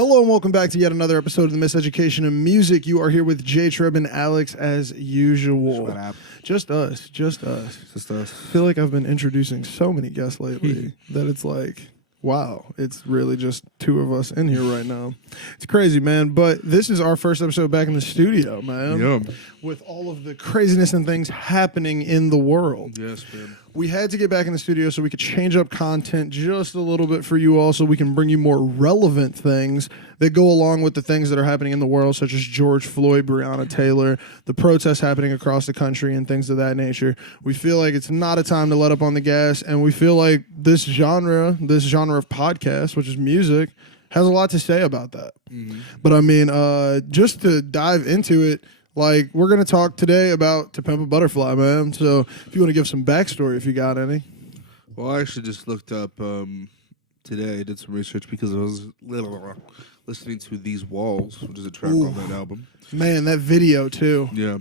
Hello and welcome back to yet another episode of the Miseducation of Music. You are here with J-Treb and Alex as usual. Shut up. Just us. Just us. I feel like I've been introducing so many guests lately that it's like, wow, it's really just two of us in here right now. It's crazy, man. But this is our first episode back in the studio, man. Yeah. With all of the craziness and things happening in the world. Yes, man. We had to get back in the studio so we could change up content just a little bit for you all so we can bring you more relevant things that go along with the things that are happening in the world, such as George Floyd, Breonna Taylor, the protests happening across the country, and things of that nature. We feel like it's not a time to let up on the gas, and we feel like this genre of podcast, which is music, has a lot to say about that. Mm-hmm. But I mean, just to dive into it, like, we're going to talk today about To Pimp a Butterfly, man. So if you want to give some backstory, if you got any. Well, I actually just looked up today. I did some research because I was listening to These Walls, which is a track on that album. Man, that video, too. Yeah.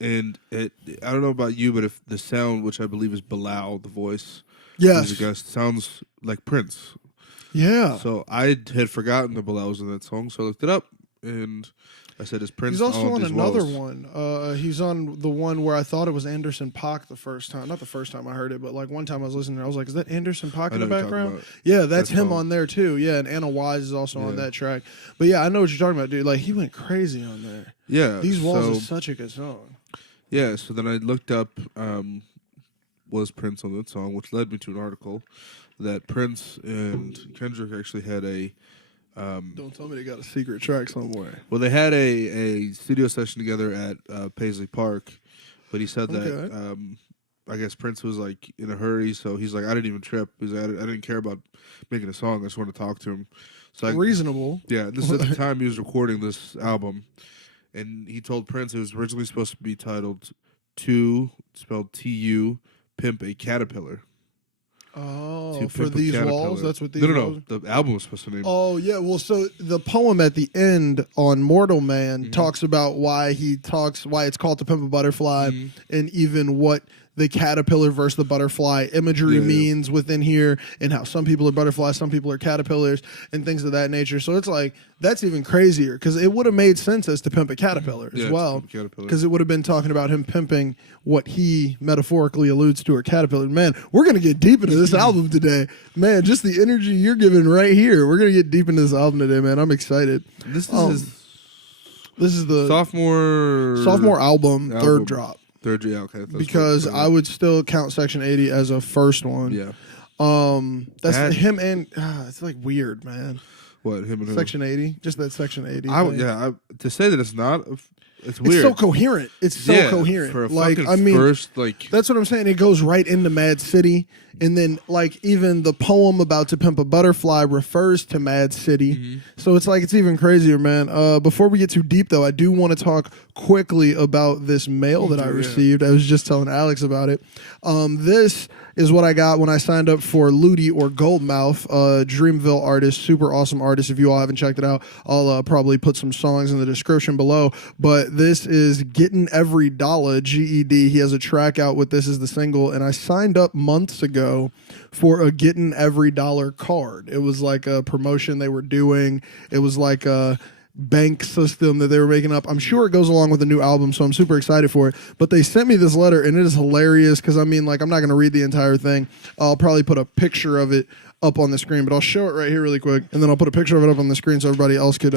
And I don't know about you, but if the sound, which I believe is Bilal, the voice, yes, sounds like Prince. Yeah. So I had forgotten that Bilal was in that song, so I looked it up, and I said, "Is Prince?" He's also on another walls? one. He's on the one where I thought it was Anderson .Paak the first time. Not the first time I heard it, but like one time I was listening, I was like, "Is that Anderson .Paak in the background?" Yeah, that's him on there too. Yeah, and Anna Wise is also on that track. But yeah, I know what you're talking about, dude. Like, he went crazy on there. Yeah, These Walls is such a good song. Yeah, so then I looked up was Prince on that song, which led me to an article that Prince and Kendrick actually had a. Don't tell me they got a secret track somewhere. Well, they had a studio session together at Paisley Park, but he said that I guess Prince was like in a hurry, so he's like, I didn't even trip. He's like, I didn't care about making a song. I just wanted to talk to him. So reasonable. Yeah, this is at the time he was recording this album, and he told Prince it was originally supposed to be titled To, spelled T-U, Pimp a Caterpillar. Oh, for These Walls? That's what these walls? No. The album was supposed to name. Oh, yeah. Well, so the poem at the end on Mortal Man talks about why it's called To Pimp a Butterfly, and even what the caterpillar versus the butterfly imagery means within here, and how some people are butterflies, some people are caterpillars, and things of that nature. So it's like, that's even crazier, because it would have made sense as To Pimp a Caterpillar as well, because it would have been talking about him pimping what he metaphorically alludes to, or caterpillar. Man, we're going to get deep into this album today. Man, just the energy you're giving right here. We're going to get deep into this album today, man. I'm excited. This is the sophomore album, third drop. Yeah, okay. Because I would still count Section 80 as a first one. Yeah. That's him, and it's like weird, man. What, him and Section 80? Just that Section 80. To say that it's not, it's weird. It's so coherent. It's so coherent. For a like, I mean, first, like, that's what I'm saying. It goes right into Mad City, and then like even the poem about To Pimp a Butterfly refers to Mad City. So it's like, it's even crazier, man. Before we get too deep, though, I do want to talk quickly about this mail that I received. I was just telling Alex about it. This is what I got when I signed up for Ludi or Goldmouth, Dreamville artist, super awesome artist. If you all haven't checked it out, I'll probably put some songs in the description below. But this is Getting Every Dollar, GED. He has a track out with this as the single, and I signed up months ago for a Getting Every Dollar card. It was like a promotion they were doing. It was like a bank system that they were making up. I'm sure it goes along with the new album, so I'm super excited for it. But they sent me this letter, and it is hilarious, because I mean, like, I'm not going to read the entire thing. I'll probably put a picture of it up on the screen, but I'll show it right here really quick, and then I'll put a picture of it up on the screen so everybody else could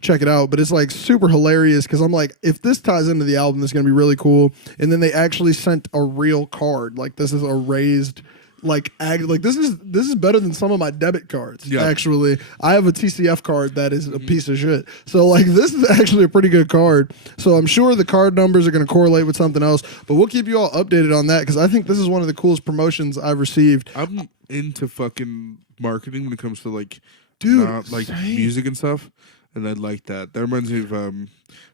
check it out. But it's like super hilarious, because I'm like, if this ties into the album, this is going to be really cool. And then they actually sent a real card. Like, this is a raised, like this is better than some of my debit cards. Yeah. Actually, I have a TCF card that is a piece of shit. So like, this is actually a pretty good card. So I'm sure the card numbers are going to correlate with something else, but we'll keep you all updated on that, because I think this is one of the coolest promotions I've received. I'm into fucking marketing when it comes to like, same. music and stuff, and I like that. That reminds me of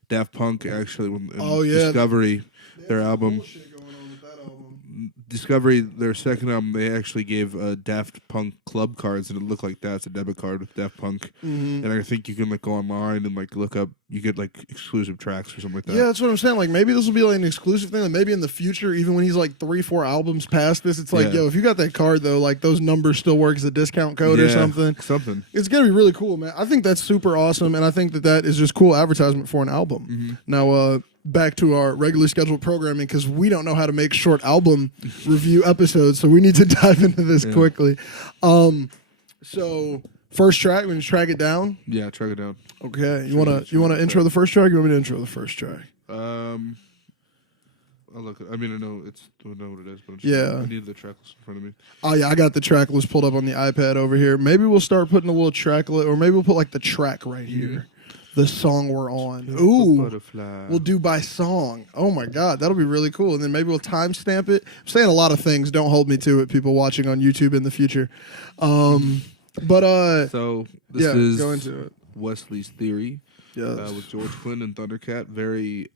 Daft Punk, actually, when Discovery, their album. Discovery, their second album, they actually gave Daft Punk club cards, and it looked like that's a debit card with Daft Punk. And I think you can like go online and like look up, you get like exclusive tracks or something like that. Yeah, that's what I'm saying. Like maybe this will be like an exclusive thing. Like maybe in the future, even when he's like 3-4 albums past this, it's like, yo, if you got that card though, like those numbers still work as a discount code or something. It's gonna be really cool, man. I think that's super awesome, and I think that is just cool advertisement for an album. Now, back to our regularly scheduled programming, because we don't know how to make short album review episodes, so we need to dive into this quickly. So first track, we can track it down. Yeah, track it down. Okay, you wanna intro the first track? Or you want me to intro the first track? I'll look. I mean, I know what it is, but I need the track list in front of me. Oh yeah, I got the track list pulled up on the iPad over here. Maybe we'll start putting a little track list, or maybe we'll put like the track right here. The song we're on. Ooh, we'll do by song. Oh my God, that'll be really cool. And then maybe we'll timestamp it. I'm saying a lot of things. Don't hold me to it, people watching on YouTube in the future. So this is go into it. Wesley's Theory. With George Clinton and Thundercat. Very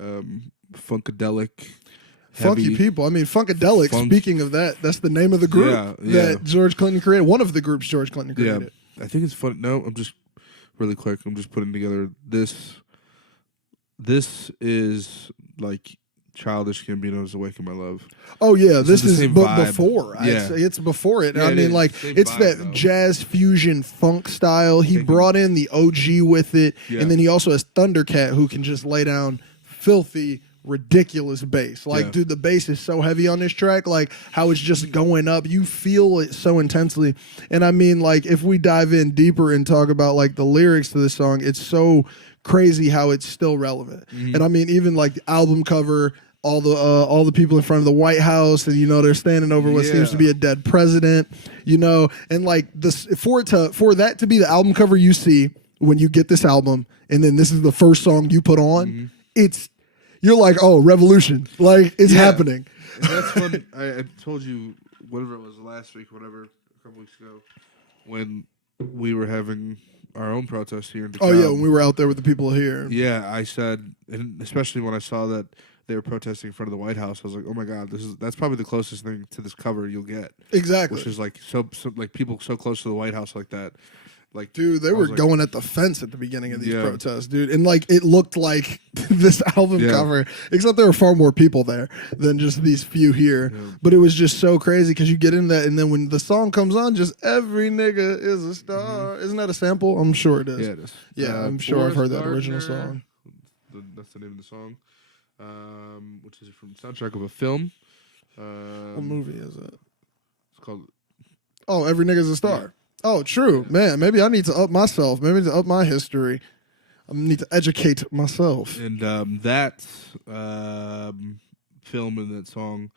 funkadelic. Funky people. I mean, Funkadelic, speaking of that, that's the name of the group that George Clinton created. One of the groups George Clinton created. I think it's fun. No, I'm just really quick. I'm just putting together this. This is like Childish Gambino's "Awaken My Love." Oh yeah, this is before. I'd say it's before it. I mean, like it's that jazz fusion funk style. He brought in the OG with it, and then he also has Thundercat, who can just lay down filthy, ridiculous bass. Like, dude, the bass is so heavy on this track. Like how it's just going up, you feel it so intensely. And I mean, like if we dive in deeper and talk about like the lyrics to this song, it's so crazy how it's still relevant. And I mean, even like the album cover, all the people in front of the White House, and they're standing over what seems to be a dead president, and like this for that to be the album cover you see when you get this album, and then this is the first song you put on, you're like, oh, revolution, like it's happening. And that's when I told you whatever it was last week, whatever, a couple weeks ago, when we were having our own protest here in DeKalb. Oh yeah, when we were out there with the people here. Yeah, I said, and especially when I saw that they were protesting in front of the White House, I was like, oh my God, that's probably the closest thing to this cover you'll get. Exactly. Which is like so like people so close to the White House like that. Like, dude, they were going at the fence at the beginning of these protests, dude. And like it looked like this album cover, except there were far more people there than just these few here. Yeah. But it was just so crazy because you get in that, and then when the song comes on, just every nigga is a star. Isn't that a sample? I'm sure it is. Yeah, it is. Yeah, I'm sure I've heard that original song. That's the name of the song, which is from the soundtrack of a film. What movie is it? It's called... Oh, Every Nigga's a Star. Yeah. Oh, true. Man, maybe I need to up myself. Maybe to up my history. I need to educate myself. And that film and that song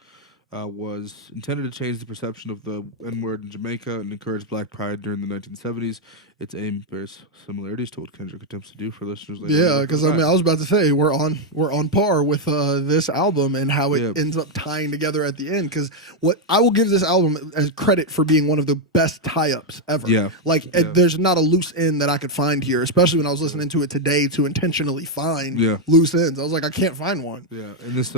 was intended to change the perception of the N-word in Jamaica and encourage black pride during the 1970s. Its aim bears similarities to what Kendrick attempts to do for listeners later. Yeah, because I mean, I was about to say we're on par with this album and how it ends up tying together at the end. Because what I will give this album as credit for being one of the best tie-ups ever. Yeah, like there's not a loose end that I could find here, especially when I was listening to it today to intentionally find loose ends. I was like, I can't find one. Yeah, and this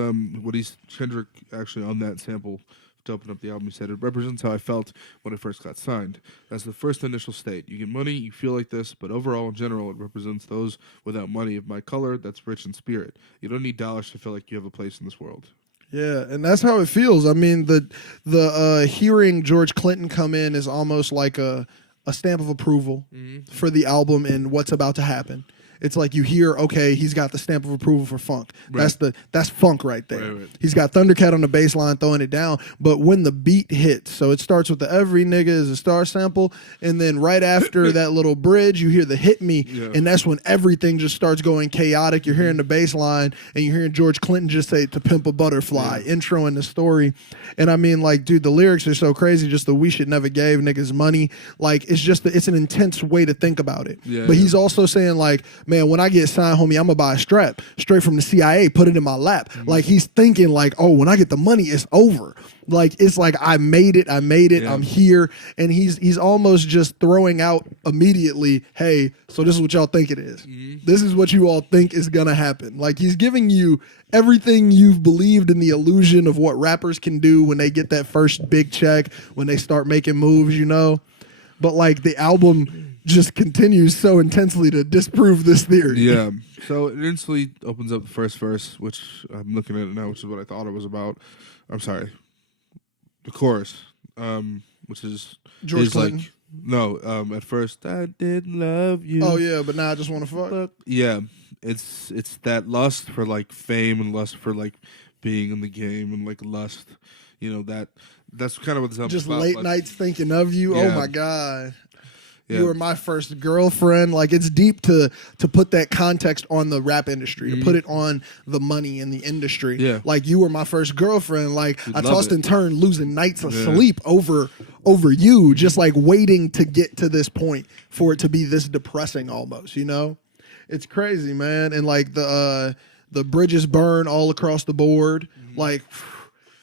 Kendrick actually on that sample to open up the album, he said, it represents how I felt when I first got signed. That's the first initial state. You get money, you feel like this, but overall, in general, it represents those without money of my color that's rich in spirit. You don't need dollars to feel like you have a place in this world. Yeah, and that's how it feels. I mean, the hearing George Clinton come in is almost like a stamp of approval for the album and what's about to happen. It's like you hear, okay, he's got the stamp of approval for funk. Right. That's funk right there. Right. He's got Thundercat on the bass line throwing it down. But when the beat hits, so it starts with the Every Nigga is a Star sample, and then right after that little bridge, you hear the Hit Me, and that's when everything just starts going chaotic. You're hearing the bass line, and you're hearing George Clinton just say, "To Pimp a Butterfly," introing the story. And I mean, like, dude, the lyrics are so crazy. Just the "We should never gave niggas money." Like, it's an intense way to think about it. Yeah, but he's also saying, like, man, when I get signed, homie, I'm gonna buy a strap straight from the CIA, put it in my lap. Like he's thinking like, oh, when I get the money, it's over. Like it's like I made it, yeah. I'm here, and he's almost just throwing out immediately, hey, so this is what y'all think it is. This is what you all think is gonna happen. Like he's giving you everything you've believed in the illusion of what rappers can do when they get that first big check, when they start making moves, you know. But like the album just continues so intensely to disprove this theory. Yeah. So it instantly opens up the first verse, which I'm looking at it now, which is what I thought it was about. I'm sorry. The chorus, which is George Clinton. Like, no, at first I didn't love you. Oh yeah, but now I just want to fuck. Yeah, it's that lust for like fame and lust for like being in the game and like lust, you know, that's kind of what this album's just about. Late nights thinking of you. Yeah. Oh my god. Yeah. You were my first girlfriend. Like it's deep to put that context on the rap industry, to put it on the money in the industry. Yeah. Like you were my first girlfriend. Like I tossed and turned, losing nights of Yeah. sleep over you, just like waiting to get to this point for it to be this depressing almost, you know? It's crazy, man. And like the bridges burn all across the board. Like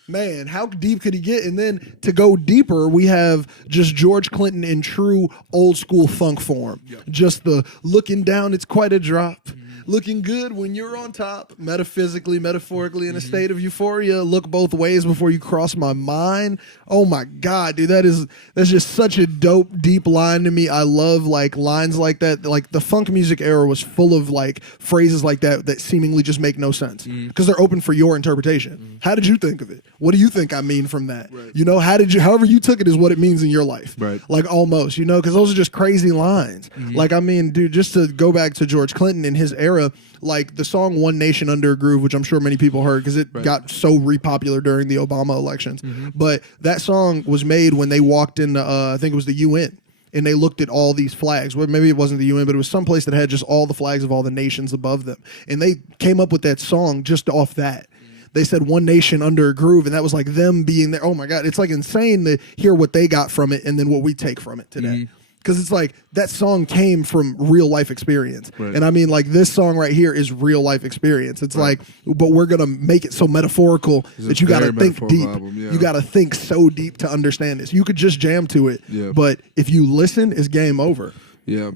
man, how deep could he get? And then to go deeper, we have just George Clinton in true old school funk form. Yep. Just the looking down, it's quite a drop. Looking good when you're on top, metaphysically, metaphorically, in a state of euphoria. Look both ways before you cross my mind. Oh my God, dude, that's just such a dope, deep line to me. I love like lines like that. Like the funk music era was full of like phrases like that seemingly just make no sense because they're open for your interpretation. How did you think of it? What do you think I mean from that? Right. You know, however you took it is what it means in your life. Right. Like almost, you know, because those are just crazy lines. Like, I mean, dude, just to go back to George Clinton in his era, like the song One Nation Under a Groove, which I'm sure many people heard because it got so repopular during the Obama elections. But that song was made when they walked in, I think it was the UN. And they looked at all these flags. Well, maybe it wasn't the UN, but it was someplace that had just all the flags of all the nations above them. And they came up with that song just off that. They said One Nation Under a Groove, and that was like them being there. Oh my God, it's like insane to hear what they got from it and then what we take from it today. Because it's like that song came from real life experience. Right. And I mean, like this song right here is real life experience. It's like, but we're going to make it so metaphorical that you got to think deep. You got to think so deep to understand this. You could just jam to it, but if you listen, it's game over. Yeah.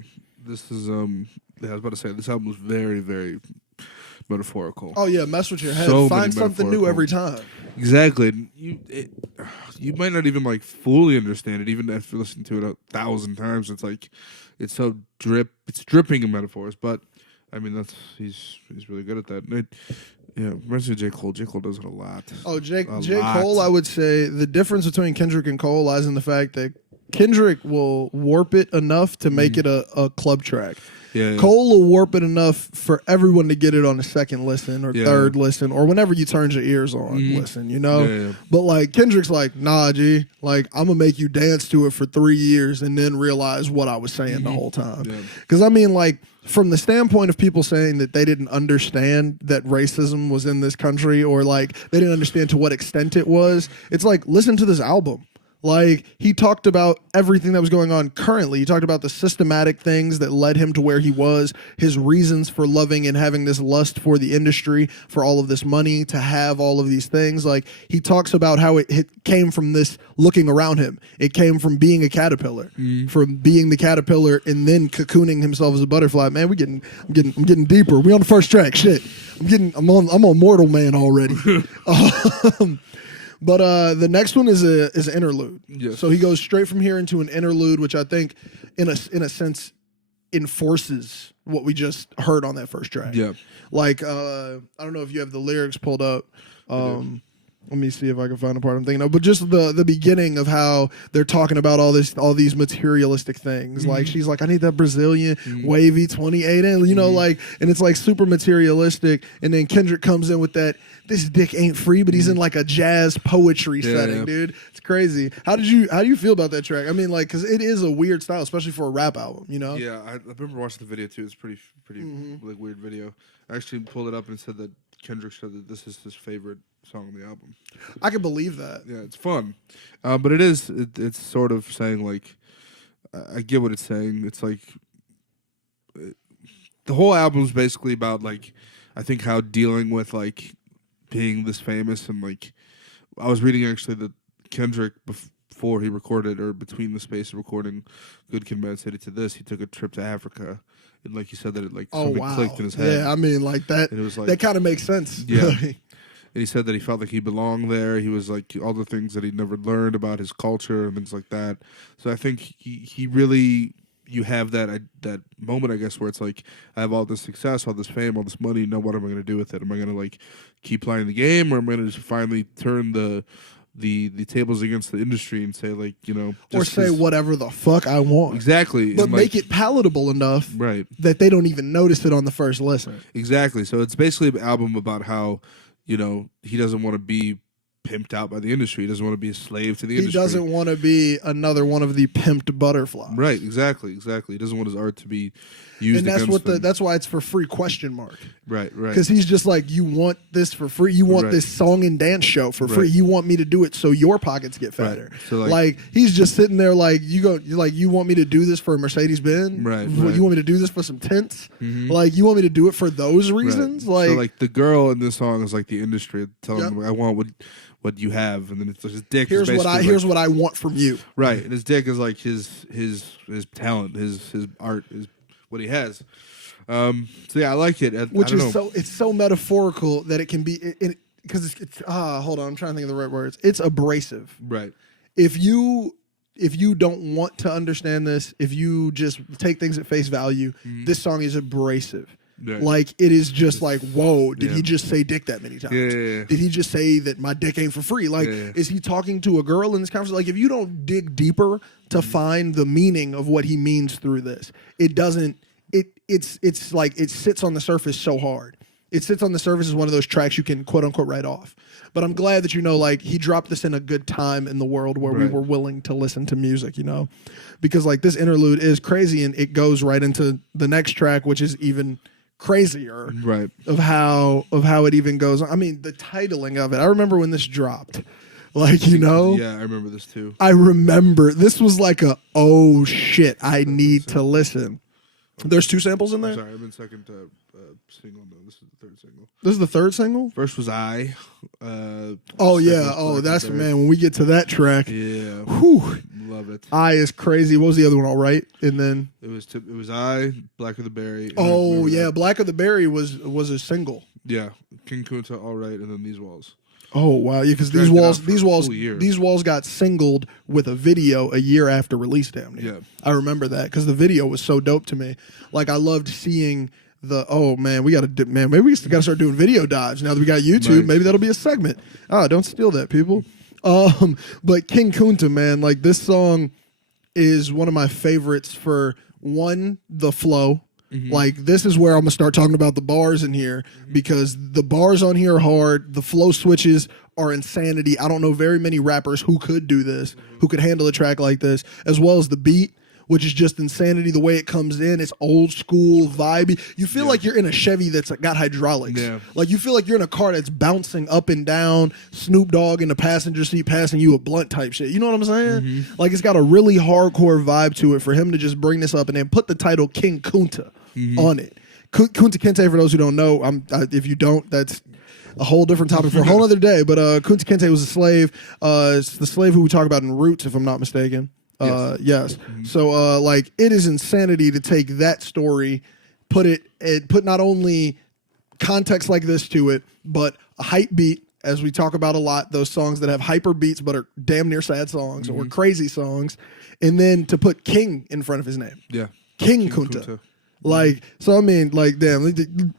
This is, I was about to say, this album was very, very metaphorical. Oh yeah, mess with your head. So Find something new every time. Exactly. You might not even like fully understand it, even after listening to it 1,000 times. It's like it's so dripping in metaphors. But I mean, he's really good at that. And reminds me of J. Cole. J. Cole does it a lot. Oh, J. Cole, I would say the difference between Kendrick and Cole lies in the fact that Kendrick will warp it enough to make it a club track. Yeah. Cole will warp it enough for everyone to get it on a second listen or third listen or whenever you turn your ears on, listen, you know? Yeah. But like Kendrick's like, nah, G, like I'm gonna make you dance to it for 3 years and then realize what I was saying the whole time. Because I mean, like, from the standpoint of people saying that they didn't understand that racism was in this country or like they didn't understand to what extent it was, it's like, listen to this album. Like, he talked about everything that was going on currently. He talked about the systematic things that led him to where he was, his reasons for loving and having this lust for the industry, for all of this money, to have all of these things. Like, he talks about how it came from this looking around him. It came from being a caterpillar, from being the caterpillar and then cocooning himself as a butterfly. Man, I'm getting deeper. We on the first track. Shit. I'm on Mortal Man already. But the next one is an interlude. Yes. So he goes straight from here into an interlude, which I think, in a sense, enforces what we just heard on that first track. Yeah. Like, I don't know if you have the lyrics pulled up. Let me see if I can find the part I'm thinking of. But just the beginning of how they're talking about all these materialistic things. Like, she's like, I need that Brazilian wavy 28 in, you know, like, and it's like super materialistic. And then Kendrick comes in with that, this dick ain't free, but he's in like a jazz poetry setting, dude. It's crazy. How do you feel about that track? I mean, like, because it is a weird style, especially for a rap album, you know? Yeah, I remember watching the video too. It's pretty like weird video. I actually pulled it up and said that Kendrick said that this is his favorite song on the album. I can believe that. Yeah, it's fun, but it's sort of saying like, I get what it's saying. It's like the whole album's basically about like, I think how dealing with like being this famous and like, I was reading actually that Kendrick before he recorded or between the space of recording Good Kid, Mad City to this, he took a trip to Africa. And like you said, that it like something clicked in his head. Yeah, I mean like that. And it was like, that kind of makes sense. Yeah. And he said that he felt like he belonged there. He was like all the things that he'd never learned about his culture and things like that. So I think he really, you have that moment, I guess, where it's like, I have all this success, all this fame, all this money. Now what am I going to do with it? Am I going to like keep playing the game, or am I going to just finally turn the tables against the industry and say like, you know, or say whatever the fuck I want. Exactly. But make it palatable enough that they don't even notice it on the first listen. Exactly. So it's basically an album about how, you know, he doesn't want to be pimped out by the industry. He doesn't want to be a slave to the industry. He doesn't want to be another one of the pimped butterflies. Right, exactly. He doesn't want his art to be used and that's against what him. that's why it's for free ? Right. Because he's just like, you want this for free? You want this song and dance show for free? You want me to do it so your pockets get fatter? So like he's just sitting there like, you want me to do this for a Mercedes Benz? Right. You want me to do this for some tints? Like you want me to do it for those reasons? Like, so like the girl in this song is like the industry telling him, I want what you have, and then it's his dick. Here's what I want from you. Right, and his dick is like his talent, his art is what he has. So yeah, I like it. It's so metaphorical that it can be because it's hold on, I'm trying to think of the right words. It's abrasive. Right. If you don't want to understand this, if you just take things at face value, this song is abrasive. Right. Like it is just like, whoa, did he just say dick that many times? Yeah. Did he just say that my dick ain't for free? Like, is he talking to a girl in this conversation? Like, if you don't dig deeper to find the meaning of what he means through this, it doesn't. It's like it sits on the surface so hard. It sits on the surface as one of those tracks you can quote unquote write off. But I'm glad that like he dropped this in a good time in the world where we were willing to listen to music, because like this interlude is crazy and it goes right into the next track, which is even crazier of how it even goes. I mean, the titling of it. I remember when this dropped. Like, Yeah, I remember this too. I remember this was like oh shit, I need to listen. There's 2 samples in there? Sorry, I'm in second single. No, this is the third single. This is the third single? First was I. That's man. When we get to that track, whew, love it. I is crazy. What was the other one? All right, and then it was I, Black of the Berry. Oh yeah, Black of the Berry was a single. Yeah, King Kunta, All Right, and then These Walls. Oh wow, yeah, because these walls got singled with a video a year after release. Damn near. Yeah, I remember that because the video was so dope to me. Like I loved seeing maybe we gotta start doing video dives now that we got YouTube. Maybe that'll be a segment. Don't steal that, people. But King Kunta, man, like this song is one of my favorites for one, the flow. Like this is where I'm gonna start talking about the bars in here because the bars on here are hard. The flow switches are insanity. I don't know very many rappers who could do this, who could handle a track like this, as well as the beat, which is just insanity. The way it comes in, it's old school, vibey. You feel like you're in a Chevy that's got hydraulics. Yeah. Like you feel like you're in a car that's bouncing up and down, Snoop Dogg in the passenger seat passing you a blunt type shit. You know what I'm saying? Like it's got a really hardcore vibe to it for him to just bring this up and then put the title King Kunta on it. Kunta Kinte, for those who don't know, if you don't, that's a whole different topic for a whole other day. But Kunta Kinte was a slave. It's the slave who we talk about in Roots, if I'm not mistaken. Yes. So like it is insanity to take that story, put not only context like this to it, but a hype beat, as we talk about a lot, those songs that have hyper beats but are damn near sad songs or crazy songs, and then to put King in front of his name. Yeah. King Kunta. Like, so I mean, like, damn,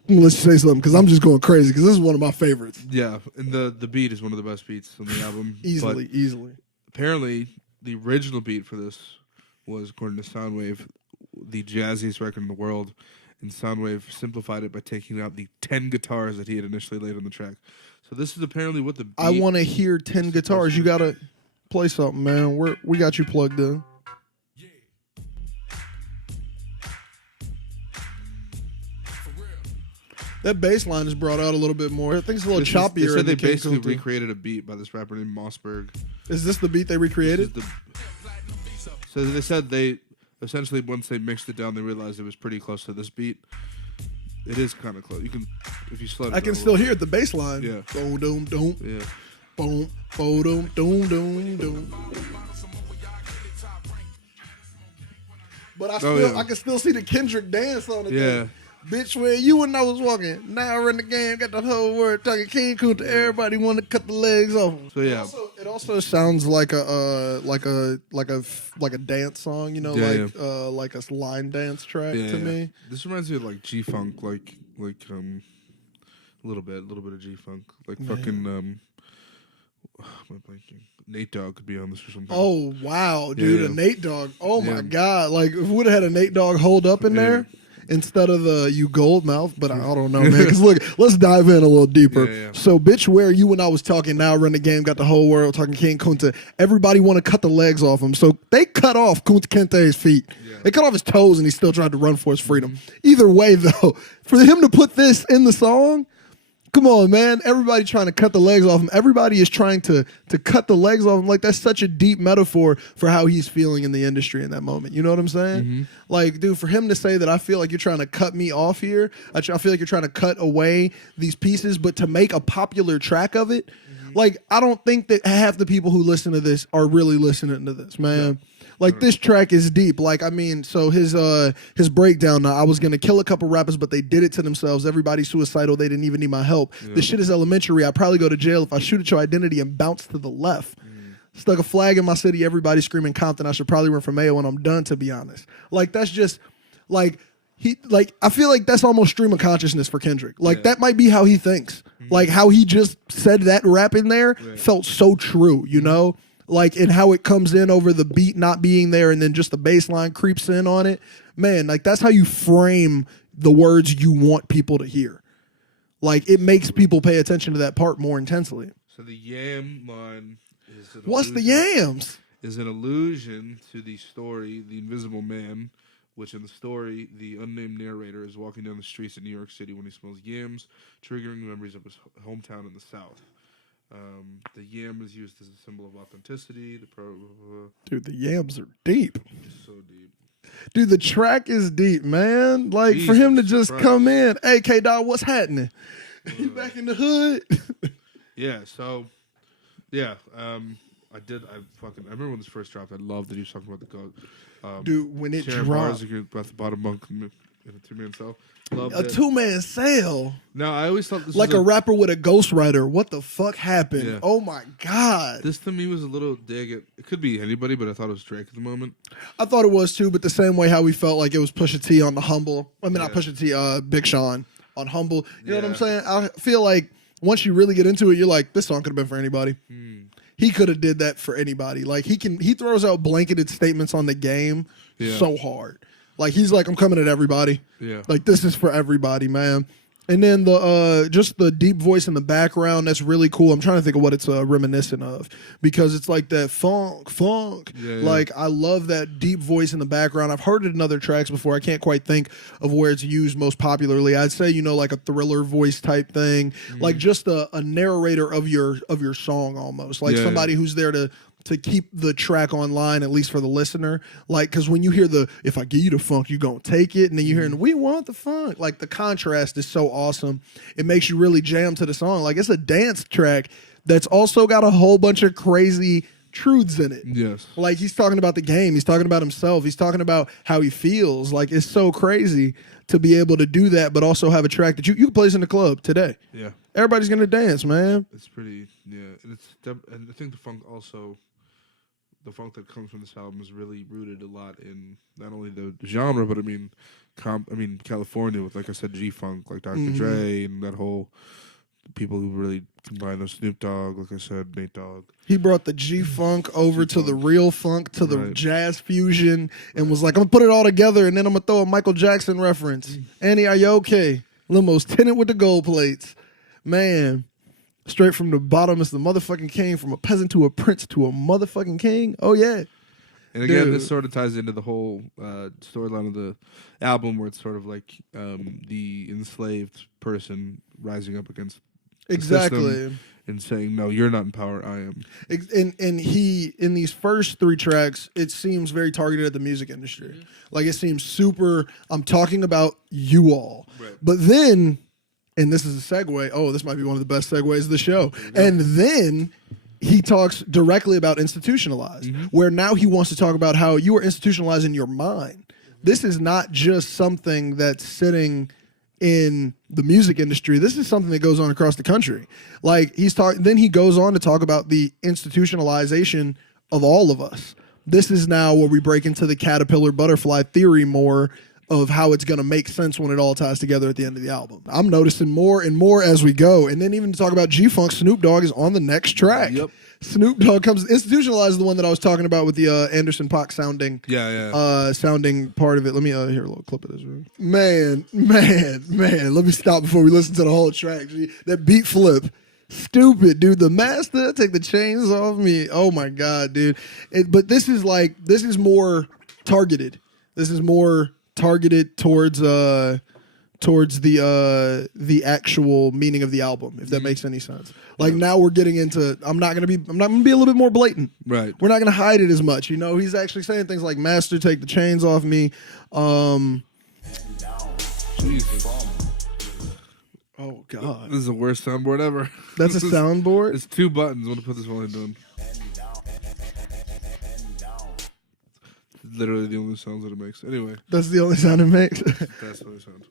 let's say something because I'm just going crazy because this is one of my favorites. Yeah, and the beat is one of the best beats on the album. Easily. Apparently, the original beat for this was, according to Soundwave, the jazziest record in the world, and Soundwave simplified it by taking out the 10 guitars that he had initially laid on the track. So this is apparently what the beat... I want to hear 10 guitars. You got to play something, man. We got you plugged in. That bass line is brought out a little bit more. I think it's a little choppier. They said they basically recreated a beat by this rapper named Mossberg. Is this the beat they recreated? So they said they essentially, once they mixed it down, they realized it was pretty close to this beat. It is kind of close. You can, if you slow it I can still hear the bass line. Yeah. Boom, doom, doom. Yeah. Boom, boom, doom, doom, doom, doom. But I can still see the Kendrick dance on it. Yeah. Though. Bitch, where you when I was walking. Now I run the game, got the whole world talking King Kunta. Everybody want to cut the legs off. So yeah, it also sounds like a dance song, you know, like a line dance track to me. This reminds me of like G Funk, like a little bit of G Funk, like fucking I'm blanking. Nate Dogg could be on this or something. Oh wow, dude, a Nate Dogg. Oh my god, like if we would have had a Nate Dogg hold up in there. Instead of the you gold mouth, but I don't know, man. Because look, let's dive in a little deeper. Yeah. So, bitch, where you when I was talking, now run the game, got the whole world talking King Kunta. Everybody want to cut the legs off him. So they cut off Kunta Kinte's feet. Yeah. They cut off his toes and he still tried to run for his freedom. Either way, though, for him to put this in the song, come on, man. Everybody trying to cut the legs off him. Everybody is trying to cut the legs off him. Like, that's such a deep metaphor for how he's feeling in the industry in that moment. You know what I'm saying? Mm-hmm. Like, dude, for him to say that I feel like you're trying to cut me off here, I feel like you're trying to cut away these pieces, but to make a popular track of it, like, I don't think that half the people who listen to this are really listening to this, man. Yeah. Like, this track is deep. Like, I mean, so his breakdown now, I was going to kill a couple rappers, but they did it to themselves. Everybody's suicidal. They didn't even need my help. Yeah. This shit is elementary. I'd probably go to jail if I shoot at your identity and bounce to the left. Stuck a flag in my city. Everybody screaming Compton. I should probably run for mayor when I'm done, to be honest. Like, that's just, like, I feel like that's almost stream of consciousness for Kendrick. Like, that might be how he thinks. Like, how he just said that rap in there felt so true, you know? Like, and how it comes in over the beat not being there and then just the bass line creeps in on it. Man, like, that's how you frame the words you want people to hear. Like, it makes people pay attention to that part more intensely. So the yam line is what's the yams? Is an allusion to the story, The Invisible Man, which in the story, the unnamed narrator is walking down the streets in New York City when he smells yams, triggering memories of his hometown in the South. The yam is used as a symbol of authenticity. Dude, the yams are deep. It's so deep. Dude, the track is deep, man. Like, Jesus for him to just Christ. Come in, hey, K-Dog, what's happening? You back in the hood? Yeah, so, yeah, I remember when this first dropped, I loved that he was talking about the goat. Dude, when it dropped. About the bottom bunk in a two-man cell. A two-man sale. No, I always thought this like was a rapper with a ghostwriter. What the fuck happened? Yeah. Oh my god! This to me was a little dig. It could be anybody, but I thought it was Drake at the moment. I thought it was too, but the same way how we felt like it was Pusha T on the Humble. I mean, not Pusha T, Big Sean on Humble. You know what I'm saying? I feel like once you really get into it, you're like, this song could have been for anybody. He could have did that for anybody. Like he throws out blanketed statements on the game so hard. Like, he's like, I'm coming at everybody. Yeah. Like, this is for everybody, man. And then the just the deep voice in the background, that's really cool. I'm trying to think of what it's reminiscent of. Because it's like that funk. Yeah. Like, I love that deep voice in the background. I've heard it in other tracks before. I can't quite think of where it's used most popularly. I'd say, you know, like a Thriller voice type thing. Like, just a narrator of your song almost. Like, somebody who's there to keep the track online, at least for the listener. Like, because when you hear if I give you the funk, you gonna take it, and then you hear, we want the funk. Like, the contrast is so awesome. It makes you really jam to the song. Like, it's a dance track that's also got a whole bunch of crazy truths in it. Yes. Like, he's talking about the game. He's talking about himself. He's talking about how he feels. Like, it's so crazy to be able to do that, but also have a track that you can play this in the club today. Yeah. Everybody's gonna dance, man. It's pretty, and and I think the funk also... The funk that comes from this album is really rooted a lot in not only the genre, but I mean California with, like I said, G-Funk, like Dr. Dre, and that whole people who really combine those. Snoop Dogg, like I said, Nate Dogg. He brought the G-Funk over to the real funk, to the jazz fusion, and was like, I'm gonna put it all together, and then I'm gonna throw a Michael Jackson reference. Annie, are you okay? Limos tinted with the gold plates, man. Straight from the bottom is the motherfucking king, from a peasant to a prince to a motherfucking king. Oh, yeah. And again, this sort of ties into the whole storyline of the album where it's sort of like the enslaved person rising up against Exactly. And saying, no, you're not in power, I am. And he, in these first 3 tracks, it seems very targeted at the music industry. Mm-hmm. Like, it seems super, I'm talking about you all. Right. But then, and this is a segue, this might be one of the best segues of the show. And then he talks directly about institutionalized, where now he wants to talk about how you are institutionalized in your mind. This is not just something that's sitting in the music industry. This is something that goes on across the country. Like, then he goes on to talk about the institutionalization of all of us. This is now where we break into the caterpillar butterfly theory more of how it's going to make sense when it all ties together at the end of the album. I'm noticing more and more as we go. And then even to talk about G-Funk, Snoop Dogg is on the next track. Yep. Snoop Dogg comes. Institutionalized is the one that I was talking about with the Anderson .Paak sounding. Sounding part of it. Let me hear a little clip of this. Man. Let me stop before we listen to the whole track. That beat flip. Stupid, dude. The master, take the chains off me. Oh my God, dude. But this is more targeted. This is more targeted towards the actual meaning of the album, if that makes any sense. Like, now we're getting into, I'm not gonna be a little bit more blatant. Right. We're not gonna hide it as much. You know, he's actually saying things like, "Master, take the chains off me." Oh God. This is the worst soundboard ever. That's a soundboard? It's 2 buttons. I'm gonna put this volume down. Literally the only sounds that it makes. Anyway. That's the only sound it makes? That's the only sound.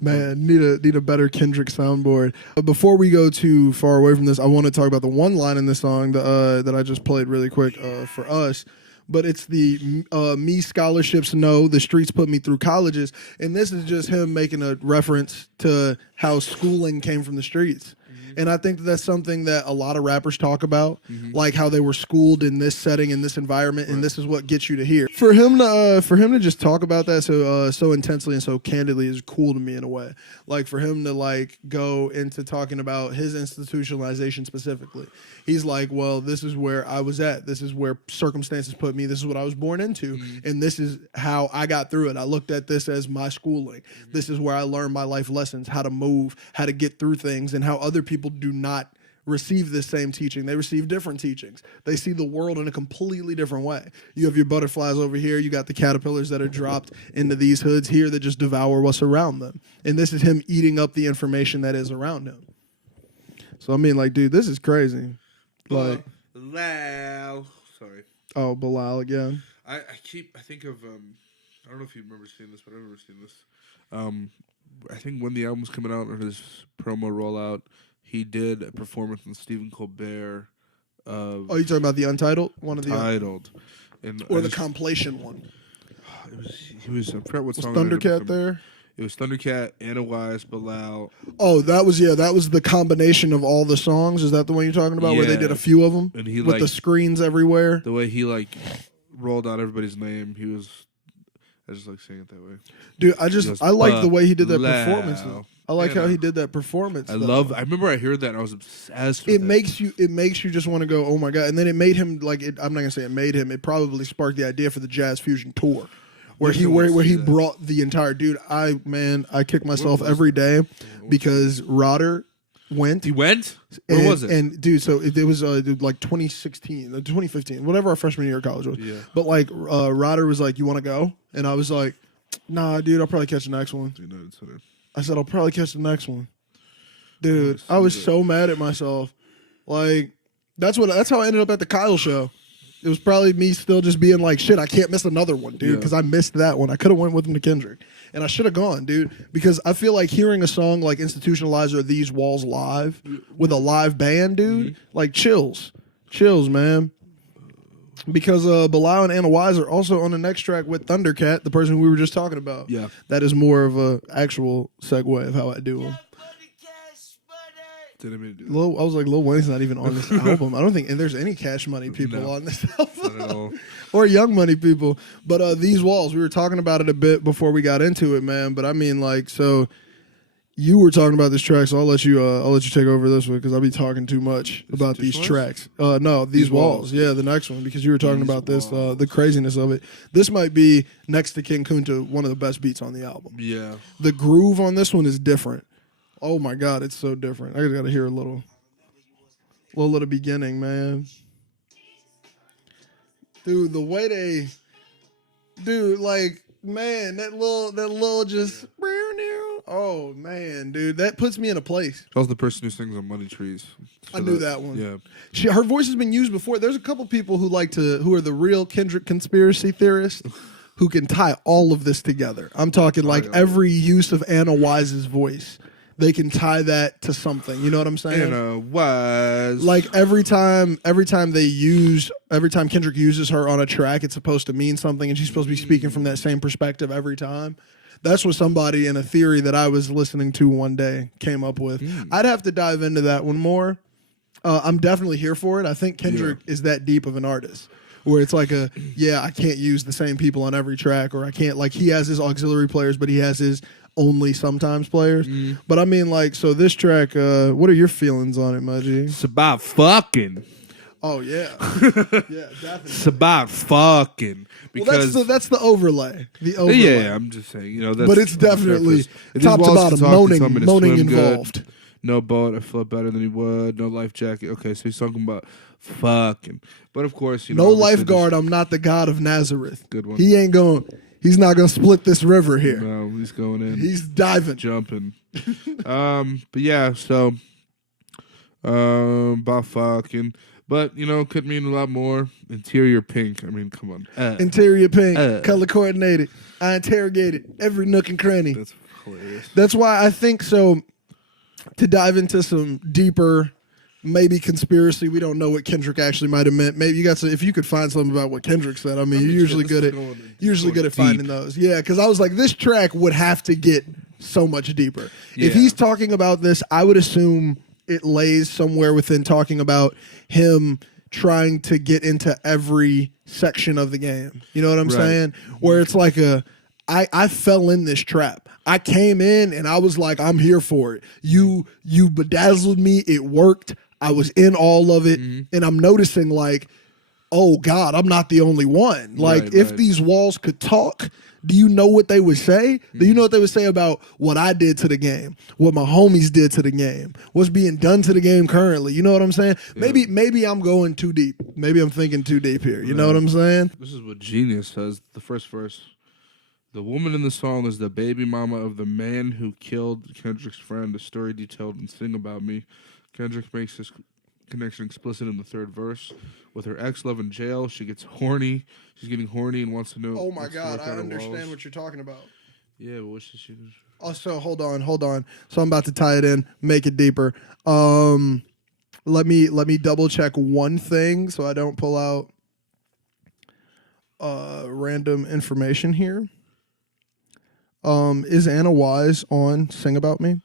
Man, need a better Kendrick soundboard. But before we go too far away from this, I want to talk about the one line in this song that I just played really quick for us. But it's the me scholarships no, the streets put me through colleges. And this is just him making a reference to how schooling came from the streets. And I think that's something that a lot of rappers talk about, like how they were schooled in this setting, in this environment, and this is what gets you to here. For him to just talk about that so intensely and so candidly is cool to me in a way. Like, for him to like go into talking about his institutionalization specifically. He's like, well, this is where I was at. This is where circumstances put me. This is what I was born into, and this is how I got through it. I looked at this as my schooling. This is where I learned my life lessons, how to move, how to get through things, and how other people do not receive the same teaching. They receive different teachings. They see the world in a completely different way. You have your butterflies over here. You got the caterpillars that are dropped into these hoods here that just devour what's around them. And this is him eating up the information that is around him. So, I mean, like, dude, this is crazy. Like, Bilal. Sorry. Oh, Bilal again. I think of, I don't know if you remember seeing this, but I remember seeing this. I think when the album's coming out or his promo rollout, he did a performance with Stephen Colbert. You talking about the Untitled? One of the Untitled. Or the compilation one. He was I forgot what song. Was Thundercat there? It was Thundercat, Anna Wise, Bilal. Oh, that was the combination of all the songs. Is that the one you're talking about, where they did a few of them? And he with the screens everywhere? The way he rolled out everybody's name, I just like saying it that way. Dude, I like the way he did that performance. I like how he did that performance. I remember I heard that and I was obsessed with it. It makes you just want to go, oh my God. And then it made him I'm not gonna say it made him, it probably sparked the idea for the Jazz Fusion tour. Where he brought the entire dude. I kick myself every day because Rodder went. He went? Where was it? And dude, so it was like 2016, 2015, whatever our freshman year of college was. Yeah. But like Rodder was like, "You want to go?" And I was like, "Nah, dude, I'll probably catch the next one." I said, "I'll probably catch the next one." Dude, I was so mad at myself. Like that's how I ended up at the Kyle show. It was probably me still just being like, shit, I can't miss another one, dude, because I missed that one. I could have went with him to Kendrick. And I should have gone, dude, because I feel like hearing a song like Institutionalize or These Walls live with a live band, dude, like chills, man. Because Bilal and Anna Wise are also on the next track with Thundercat, the person we were just talking about. Yeah. That is more of a actual segue of how I do them. Didn't mean to do that. I was like, Lil Wayne's not even on this album. I don't think there's any Cash Money people on this album. Not at all. Or Young Money people. But These Walls, we were talking about it a bit before we got into it, man. But I mean, like, so you were talking about this track, so I'll let you take over this one because I'll be talking too much about these tracks. No, These Walls. Yeah, the next one, because you were talking about this, the craziness of it. This might be next to King Kunta one of the best beats on the album. Yeah. The groove on this one is different. Oh my God, it's so different. I gotta hear a little of the beginning, man. Dude, the way they, like, man, that little just, oh man, dude, that puts me in a place. She's also the person who sings on Money Trees. I knew that one. Yeah, her voice has been used before. There's a couple people who are the real Kendrick conspiracy theorists who can tie all of this together. I'm talking like every use of Anna Wise's voice. They can tie that to something. You know what I'm saying? Anna Wise. Like every time Kendrick uses her on a track, it's supposed to mean something, and she's supposed to be speaking from that same perspective every time. That's what somebody in a theory that I was listening to one day came up with. I'd have to dive into that one more. I'm definitely here for it. I think Kendrick is that deep of an artist where it's like I can't use the same people on every track, or I can't, like, he has his auxiliary players, but he has his only sometimes players. But I mean, like, so this track, what are your feelings on it, Mudgy? It's about fucking. Oh yeah, yeah, definitely. It's about fucking. Because that's the overlay. The overlay. Yeah, I'm just saying, that's, but it's definitely top to bottom moaning involved. Good. No boat, I feel better than he would. No life jacket. Okay, so he's talking about fucking. But of course, no lifeguard. I'm not the God of Nazareth. Good one. He's not gonna split this river here. No, he's going in. He's diving, jumping. But yeah, so about fucking. But, could mean a lot more. Interior pink. I mean, come on. Interior pink, color coordinated. I interrogated every nook and cranny. That's hilarious. That's why I think so. To dive into some deeper, maybe conspiracy, we don't know what Kendrick actually might have meant. Maybe if you could find something about what Kendrick said. I mean, you're usually good at finding those. Yeah, because I was like, this track would have to get so much deeper. Yeah. If he's talking about this, I would assume it lays somewhere within talking about him trying to get into every section of the game. You know what I'm saying? Where it's like I fell in this trap. I came in and I was like, I'm here for it. You bedazzled me. It worked. I was in all of it. And I'm noticing, like, oh God, I'm not the only one. Like, if these walls could talk, do you know what they would say? Do you know what they would say about what I did to the game, what my homies did to the game, what's being done to the game currently? You know what I'm saying? Yeah. Maybe I'm going too deep. Maybe I'm thinking too deep here. You know what I'm saying? This is what Genius says, the first verse. The woman in the song is the baby mama of the man who killed Kendrick's friend. The story detailed in Sing About Me. Kendrick makes this connection explicit in the third verse. With her ex-love in jail, she gets horny. She's getting horny and wants to know. Oh my God, I understand what you're talking about. Yeah, but what should she do? Oh, so hold on. So I'm about to tie it in, make it deeper. Let me double check one thing so I don't pull out random information here. Is Anna Wise on Sing About Me?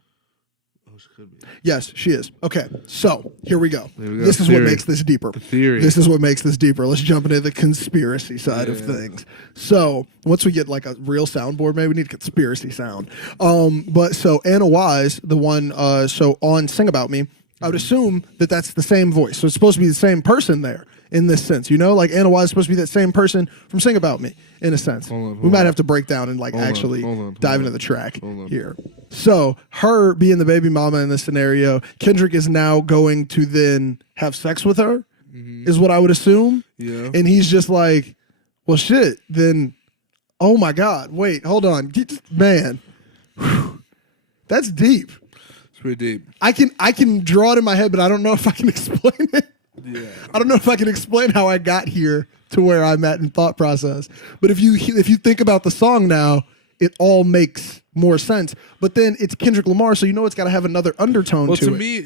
Oh, she could be. Yes, she is. Okay, so here we go. This is what makes this deeper. The theory. This is what makes this deeper. Let's jump into the conspiracy side of things. So once we get like a real soundboard, maybe we need a conspiracy sound. But so Anna Wise, the one, so on Sing About Me, I would assume that that's the same voice. So it's supposed to be the same person there. In this sense, like Anna Wise is supposed to be that same person from Sing About Me, in a sense. We might have to break down and like dive into the track here. So her being the baby mama in this scenario, Kendrick is now going to then have sex with her, is what I would assume. Yeah. And he's just like, well, shit, then, oh my God, wait, hold on. Man, that's deep. It's pretty deep. I can draw it in my head, but I don't know if I can explain it. Yeah. I don't know if I can explain how I got here to where I'm at in thought process. But if you think about the song now, it all makes more sense. But then it's Kendrick Lamar, so it's got to have another undertone to it. Well, to me,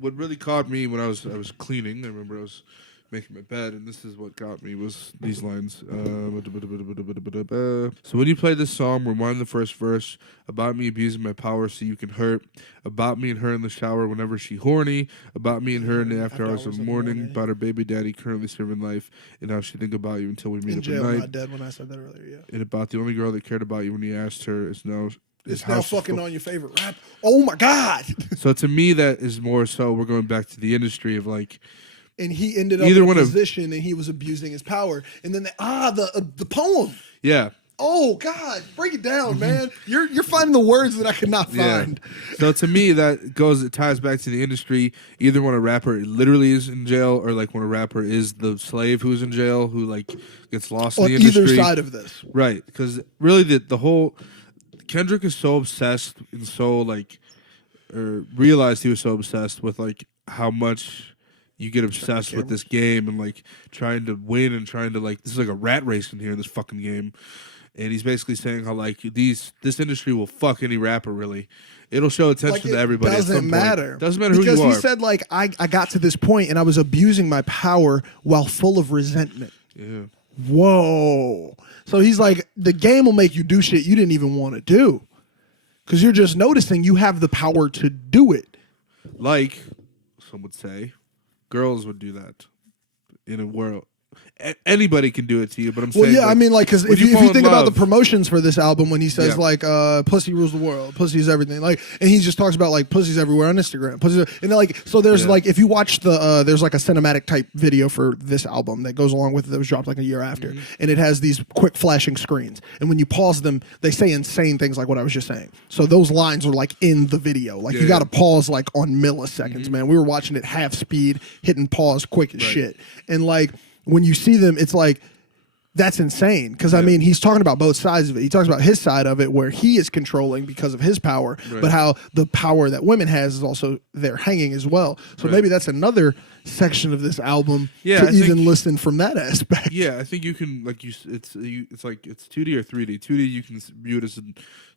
what really caught me when I was cleaning, I remember I was making my bed, and this is what got me, was these lines. So when you play this song, rewind the first verse. About me abusing my power so you can hurt. About me and her in the shower whenever she horny. About me and her in the after hours of the morning. About her baby daddy currently serving life, and how she think about you until we meet up at night. Not dead when I said that earlier, yeah. And about the only girl that cared about you when you asked her is now... It's now fucking on your favorite rap. Oh my God! So to me, that is more so we're going back to the industry of like... And he ended up in a position and he was abusing his power. And then the poem. Yeah. Oh God, break it down, man. You're finding the words that I could not find. So to me, it ties back to the industry. Either when a rapper literally is in jail, or like when a rapper is the slave who's in jail, who like gets lost in the industry. Either side of this, right? Because really, the whole Kendrick is so obsessed and so like, or realized he was so obsessed with like how much you get obsessed with this game and like trying to win and trying to like, this is like a rat race in here in this fucking game. And he's basically saying how like this industry will fuck any rapper really. It'll show attention to everybody. Doesn't matter. Doesn't matter who you are. Because he said like I got to this point and I was abusing my power while full of resentment. Yeah. Whoa. So he's like, the game will make you do shit you didn't even want to do. Because you're just noticing you have the power to do it. Like some would say, girls would do that in a world. Anybody can do it to you, but I'm saying. Well, yeah, like, I mean, like, because if you think about the promotions for this album, when he says like, "Pussy rules the world," "Pussy is everything," like, and he just talks about like pussy's everywhere on Instagram, pussy, and then, like, so there's like, if you watch there's like a cinematic type video for this album that goes along with it that was dropped like a year after, and it has these quick flashing screens, and when you pause them, they say insane things like what I was just saying. So those lines are like in the video, like you got to pause like on milliseconds, man. We were watching it half speed, hitting pause quick as shit, and like. When you see them, it's like, that's insane. Because, I mean, he's talking about both sides of it. He talks about his side of it where he is controlling because of his power, but how the power that women has is also there hanging as well. So maybe that's another section of this album to even listen from that aspect. Yeah, I think you can, like, it's like, it's 2D or 3D. 2D, you can view it as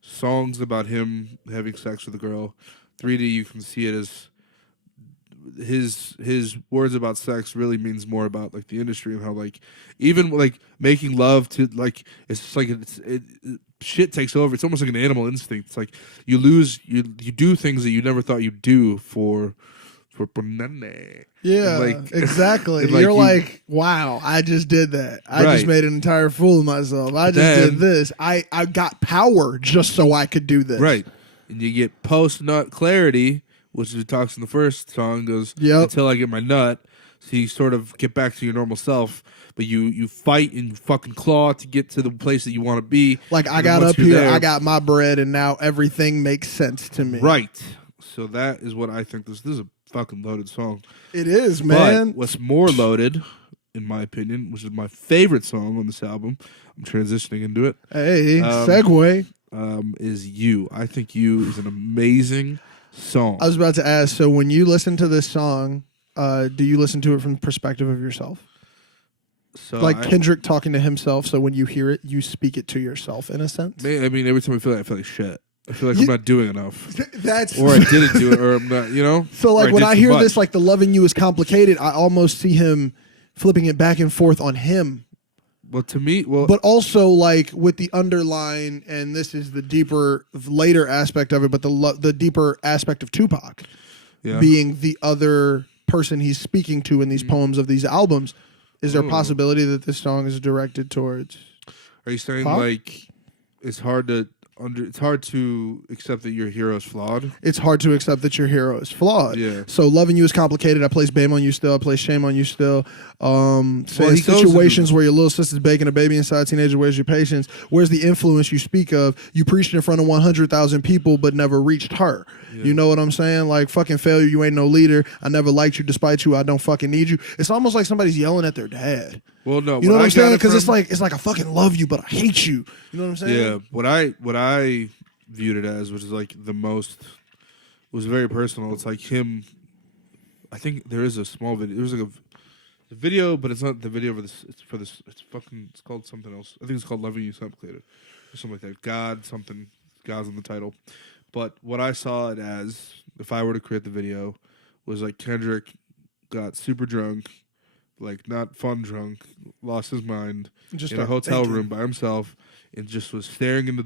songs about him having sex with a girl. 3D, you can see it as his words about sex really means more about like the industry and how like even like making love to like it's just like shit takes over. It's almost like an animal instinct. It's like you do things that you never thought you'd do for banana. Yeah, like, exactly. You're like, wow, I just did that. I just made an entire fool of myself. I just did this. I got power just so I could do this. Right, and you get post nut clarity, which he talks in the first song, goes, until I get my nut. So you sort of get back to your normal self, but you fight and you fucking claw to get to the place that you want to be. Like, I got up here, I got my bread, and now everything makes sense to me. Right. So that is what I think. This is a fucking loaded song. It is, man. But what's more loaded, in my opinion, which is my favorite song on this album, I'm transitioning into it. Hey, segue. Is You. I think You is an amazing song. I was about to ask, so when you listen to this song, do you listen to it from the perspective of yourself? So like Kendrick talking to himself, so when you hear it, you speak it to yourself in a sense? I mean, every time I feel like shit. I feel like I'm not doing enough. Or I didn't do it, or I'm not, you know? So like when I hear this, like the loving you is complicated, I almost see him flipping it back and forth on him. Well, to me, but also like with the underline, and this is the deeper, later aspect of it, but the deeper aspect of Tupac being the other person he's speaking to in these poems of these albums. Is there a possibility that this song is directed towards? Are you saying like it's hard to accept that your hero is flawed? It's hard to accept that your hero is flawed. Yeah. So loving you is complicated. I place blame on you still. I place shame on you still. Saying situations where your little sister's baking a baby inside. Teenager, where's your patience? Where's the influence you speak of? You preached in front of 100,000 people but never reached her. Yeah. You know what I'm saying? Like, fucking failure, you ain't no leader. I never liked you despite you. I don't fucking need you. It's almost like somebody's yelling at their dad. Well, no, you know what I'm saying? Because it's like I fucking love you, but I hate you. You know what I'm saying? Yeah. What I viewed it as, which is like was very personal. It's like him. I think there is a small video. There's like a video, but it's not the video for this. It's for this. It's called something else. I think it's called "Loving You Complicated" or something like that. God's on the title. But what I saw it as, if I were to create the video, was like Kendrick got super drunk. Like, not fun drunk, lost his mind in a hotel room by himself, and just was staring into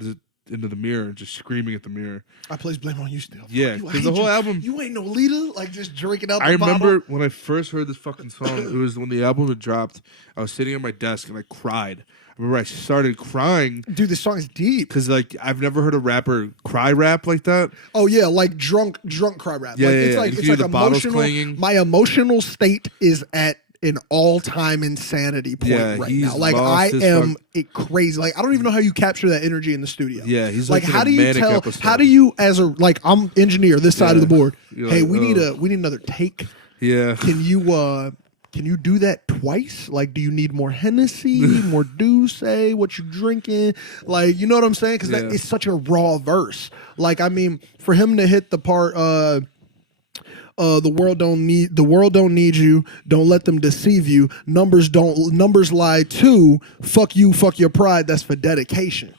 the mirror and just screaming at the mirror. I place blame on you still. Yeah, because the whole album... You ain't no leader? Like, just drinking out the bottle? I remember when I first heard this fucking song, it was when the album had dropped, I was sitting at my desk and I cried. I remember I started crying. Dude, this song is deep. Because, like, I've never heard a rapper cry rap like that. Oh, yeah, like drunk cry rap. Yeah, like, it's like the bottles emotional. clanging. My emotional state is at an all-time insanity point right now. Like I lost his am it crazy. Like I don't even know how you capture that energy in the studio. Yeah, he's like in how a do you manic tell? episode. How do you as a like I'm engineer this side of the board. You're hey, like, we need another take. Yeah. Can you do that twice? Like, do you need more Hennessy, more Douce? What you drinking? Like, you know what I'm saying? Because that is such a raw verse. Like, I mean, for him to hit the part, the world don't need you. Don't let them deceive you. Numbers lie too. Fuck you. Fuck your pride. That's for dedication.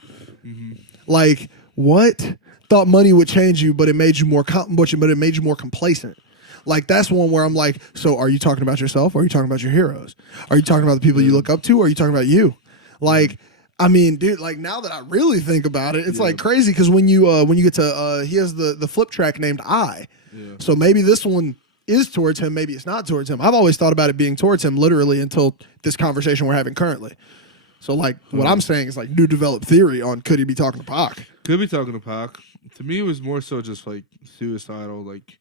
Mm-hmm. Like, what? Thought money would change you, but it made you more complacent. Like, that's one where I'm like, so are you talking about yourself or are you talking about your heroes? Are you talking about the people you look up to or are you talking about you? Like, I mean, dude, like now that I really think about it, it's like crazy because when you get to, he has the flip track named I. Yeah. So maybe this one is towards him, maybe it's not towards him. I've always thought about it being towards him literally until this conversation we're having currently. So like what I'm saying is like new developed theory on could he be talking to Pac? Could be talking to Pac. To me, it was more so just like suicidal, like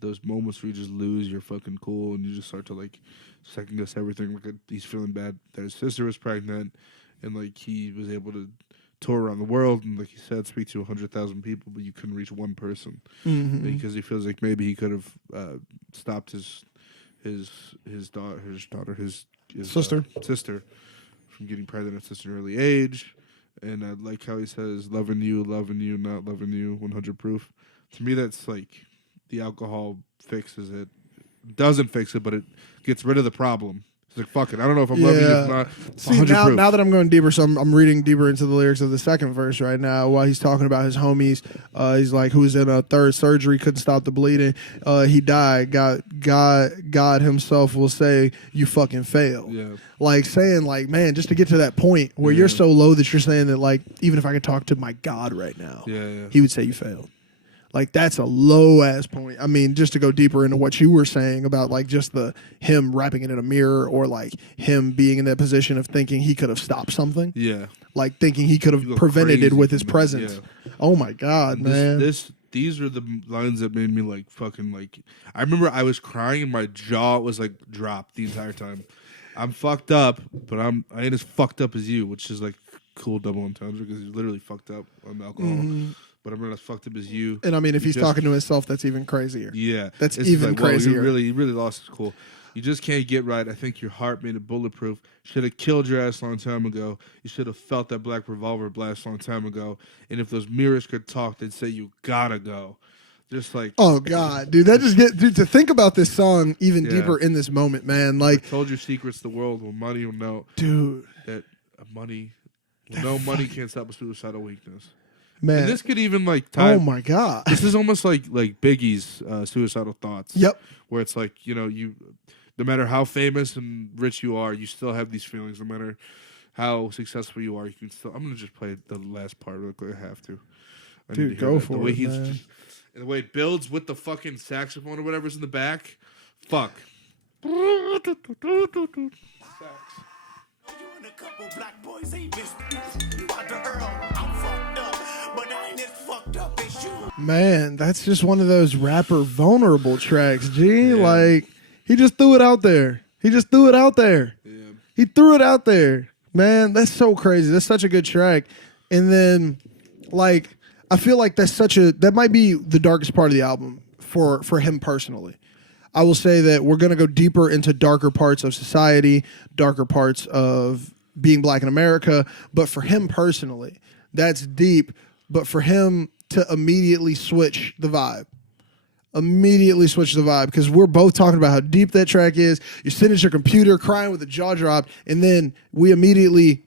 those moments where you just lose your fucking cool and you just start to like second guess everything. Like he's feeling bad that his sister was pregnant and like he was able to tour around the world and like he said speak to 100,000 people, but you couldn't reach one person because he feels like maybe he could have stopped his sister from getting pregnant at an early age. And I like how he says loving you, not loving you, 100 proof. To me, that's like the alcohol fixes it. Doesn't fix it, but it gets rid of the problem. It's like, fuck it. I don't know if I'm loving you or not. See, now that I'm going deeper, so I'm reading deeper into the lyrics of the second verse right now while he's talking about his homies. He's like, who's in a third surgery, couldn't stop the bleeding. He died. God himself will say, you fucking failed. Yeah. Like saying like, man, just to get to that point where you're so low that you're saying that like, even if I could talk to my God right now, he would say you failed. Like that's a low ass point. I mean, just to go deeper into what you were saying about like just him rapping it in a mirror or like him being in that position of thinking he could have stopped something. Yeah. Like thinking he could have prevented it with his presence. Yeah. Oh my God, man. These are the lines that made me like fucking like. I remember I was crying and my jaw was like dropped the entire time. I'm fucked up, but I ain't as fucked up as you, which is like cool double entendre because he's literally fucked up on alcohol. Mm-hmm. But I'm not as fucked up as you. And I mean, if he's talking to himself, that's even crazier. Yeah. That's even like, crazier. You really lost his cool. You just can't get right. I think your heart made it bulletproof. Should have killed your ass a long time ago. You should have felt that black revolver blast a long time ago. And if those mirrors could talk, they'd say you gotta go. Just like, oh God, dude, that just dude, to think about this song even deeper in this moment, man. Like, I told your secrets the world will money will know. Dude. That money can't stop a suicidal weakness. Man, and this could even like tie. Oh my God, this is almost like Biggie's suicidal thoughts. Yep, where it's like you, no matter how famous and rich you are, you still have these feelings. No matter how successful you are, you can still. I'm gonna just play the last part real quick. I have to. Dude, go for it. The way he's and the way it builds with the fucking saxophone or whatever's in the back. Fuck. Man, that's just one of those rapper vulnerable tracks, G. Yeah. Like, he just threw it out there. He just threw it out there. Yeah. He threw it out there. Man, that's so crazy. That's such a good track. And then, like, I feel like that might be the darkest part of the album for him personally. I will say that we're going to go deeper into darker parts of society, darker parts of being black in America. But for him personally, that's deep. But for him to immediately switch the vibe. Because we're both talking about how deep that track is. You're sitting at your computer crying with a jaw dropped, and then we immediately ...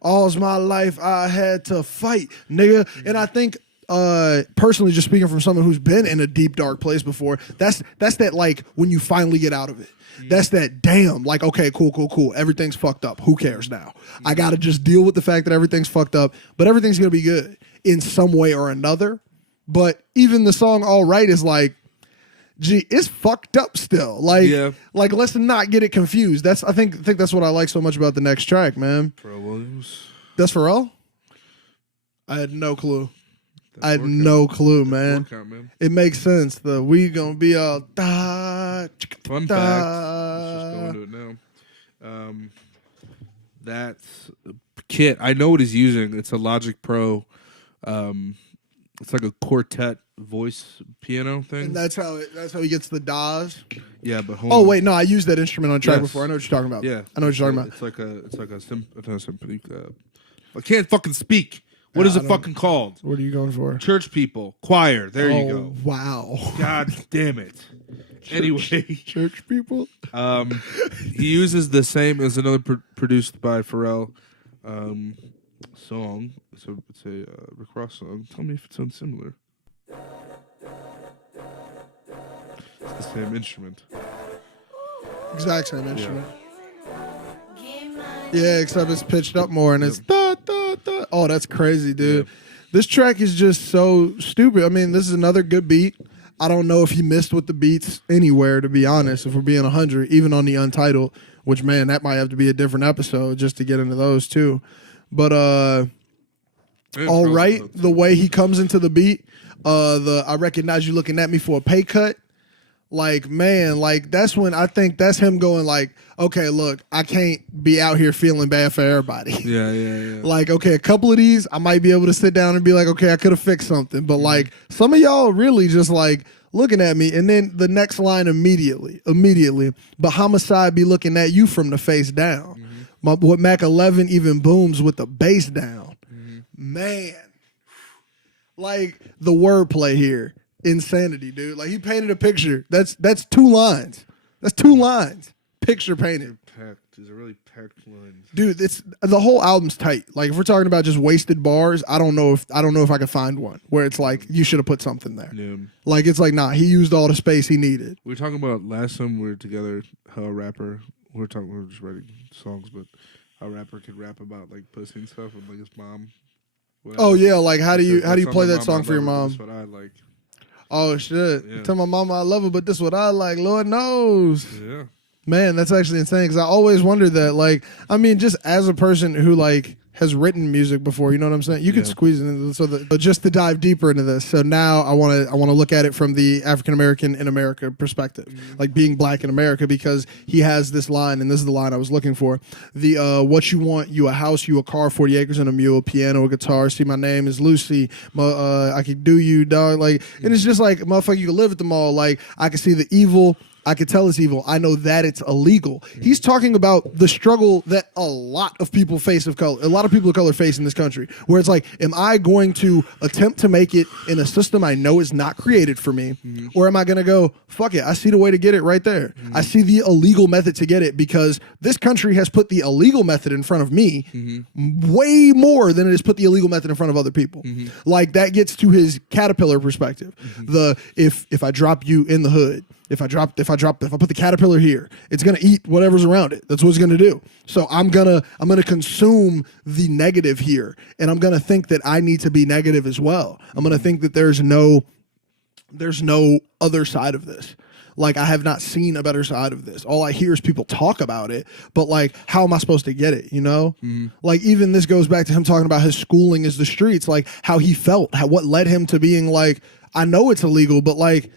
All's my life I had to fight, nigga. And I think personally, just speaking from someone who's been in a deep dark place before, that's that like when you finally get out of it. That's that damn, like, okay, cool. Everything's fucked up. Who cares now? I got to just deal with the fact that everything's fucked up, but everything's going to be good in some way or another. But even the song All Right is like, gee, it's fucked up still. Like, like let's not get it confused. I think that's what I like so much about the next track, man. Pharrell Williams. That's Pharrell? I had no clue. I had no clue, man. Count, man. It makes sense. We gonna be all Fun fact. Let's just go into it now. That's kit. I know what he's using. It's a Logic Pro. It's like a quartet voice piano thing. And that's how he gets the DAWs. Yeah, but wait, no, I used that instrument on track before. I know what you're talking about. Yeah, I know what you're talking about. It's like a symphony. I can't fucking speak. What is it fucking called? What are you going for? Church people, choir. There you go. Wow. God damn it. Anyway, church people. He uses the same as another produced by Pharrell song. So it's a Rick Ross song. Tell me if it sounds similar. It's the same instrument. Exact same instrument. Yeah, except it's pitched up more and it's da da da. Oh, that's crazy, dude. Yeah. This track is just so stupid. I mean, this is another good beat. I don't know if he missed with the beats anywhere, to be honest, if we're being 100, even on the Untitled, which, man, that might have to be a different episode just to get into those, too. But, all right, the way he comes into the beat, I recognize you looking at me for a pay cut. Like, man, like, that's when I think that's him going like, okay, look, I can't be out here feeling bad for everybody. Yeah. Like, okay, a couple of these, I might be able to sit down and be like, okay, I could have fixed something. But, like, some of y'all really just, like, looking at me. And then the next line immediately. But Homicide be looking at you from the face down. What Mac 11 even booms with the bass down. Man. Like, the wordplay here. Insanity, dude. Like, he painted a picture. That's 2 lines. That's 2 lines. Picture painted. These are really packed lines. Dude, the whole album's tight. Like, if we're talking about just wasted bars, I don't know if I could find one where it's like you should have put something there. Yeah. Like, it's like, nah, he used all the space he needed. We were talking about last time we were together how a rapper we were just writing songs, but how a rapper could rap about like pussy and stuff and like his mom. Whatever. Oh yeah, like how do you play that song for your mom? That's what I like. Oh shit! Yeah. Tell my mama I love her, but this is what I like. Lord knows. Yeah. Man, that's actually insane because I always wondered that. Like, I mean, just as a person who like has written music before, you know what I'm saying? You could squeeze it into but just to dive deeper into this. So now I want to look at it from the African American in America perspective, like being black in America, because he has this line, and this is the line I was looking for. The what you want, you a house, you a car, 40 acres and a mule, a piano, a guitar. See, my name is Lucy. I could do you, dog. Like, and it's just like, motherfucker, you can live at the mall. Like, I can see the evil. I could tell it's evil. I know that it's illegal. He's talking about the struggle that a lot of people of color face in this country, where it's like, am I going to attempt to make it in a system I know is not created for me, or am I going to go, fuck it, I see the way to get it right there. I see the illegal method to get it because this country has put the illegal method in front of me way more than it has put the illegal method in front of other people. Like, that gets to his caterpillar perspective. If I drop you in the hood, if I put the caterpillar here, it's gonna eat whatever's around it. That's what it's gonna do. So I'm gonna consume the negative here, and I'm gonna think that I need to be negative as well. I'm gonna think that there's no other side of this. Like, I have not seen a better side of this. All I hear is people talk about it, but like, how am I supposed to get it? You know, like, even this goes back to him talking about his schooling is the streets, like how he felt, what led him to being like, I know it's illegal, but like.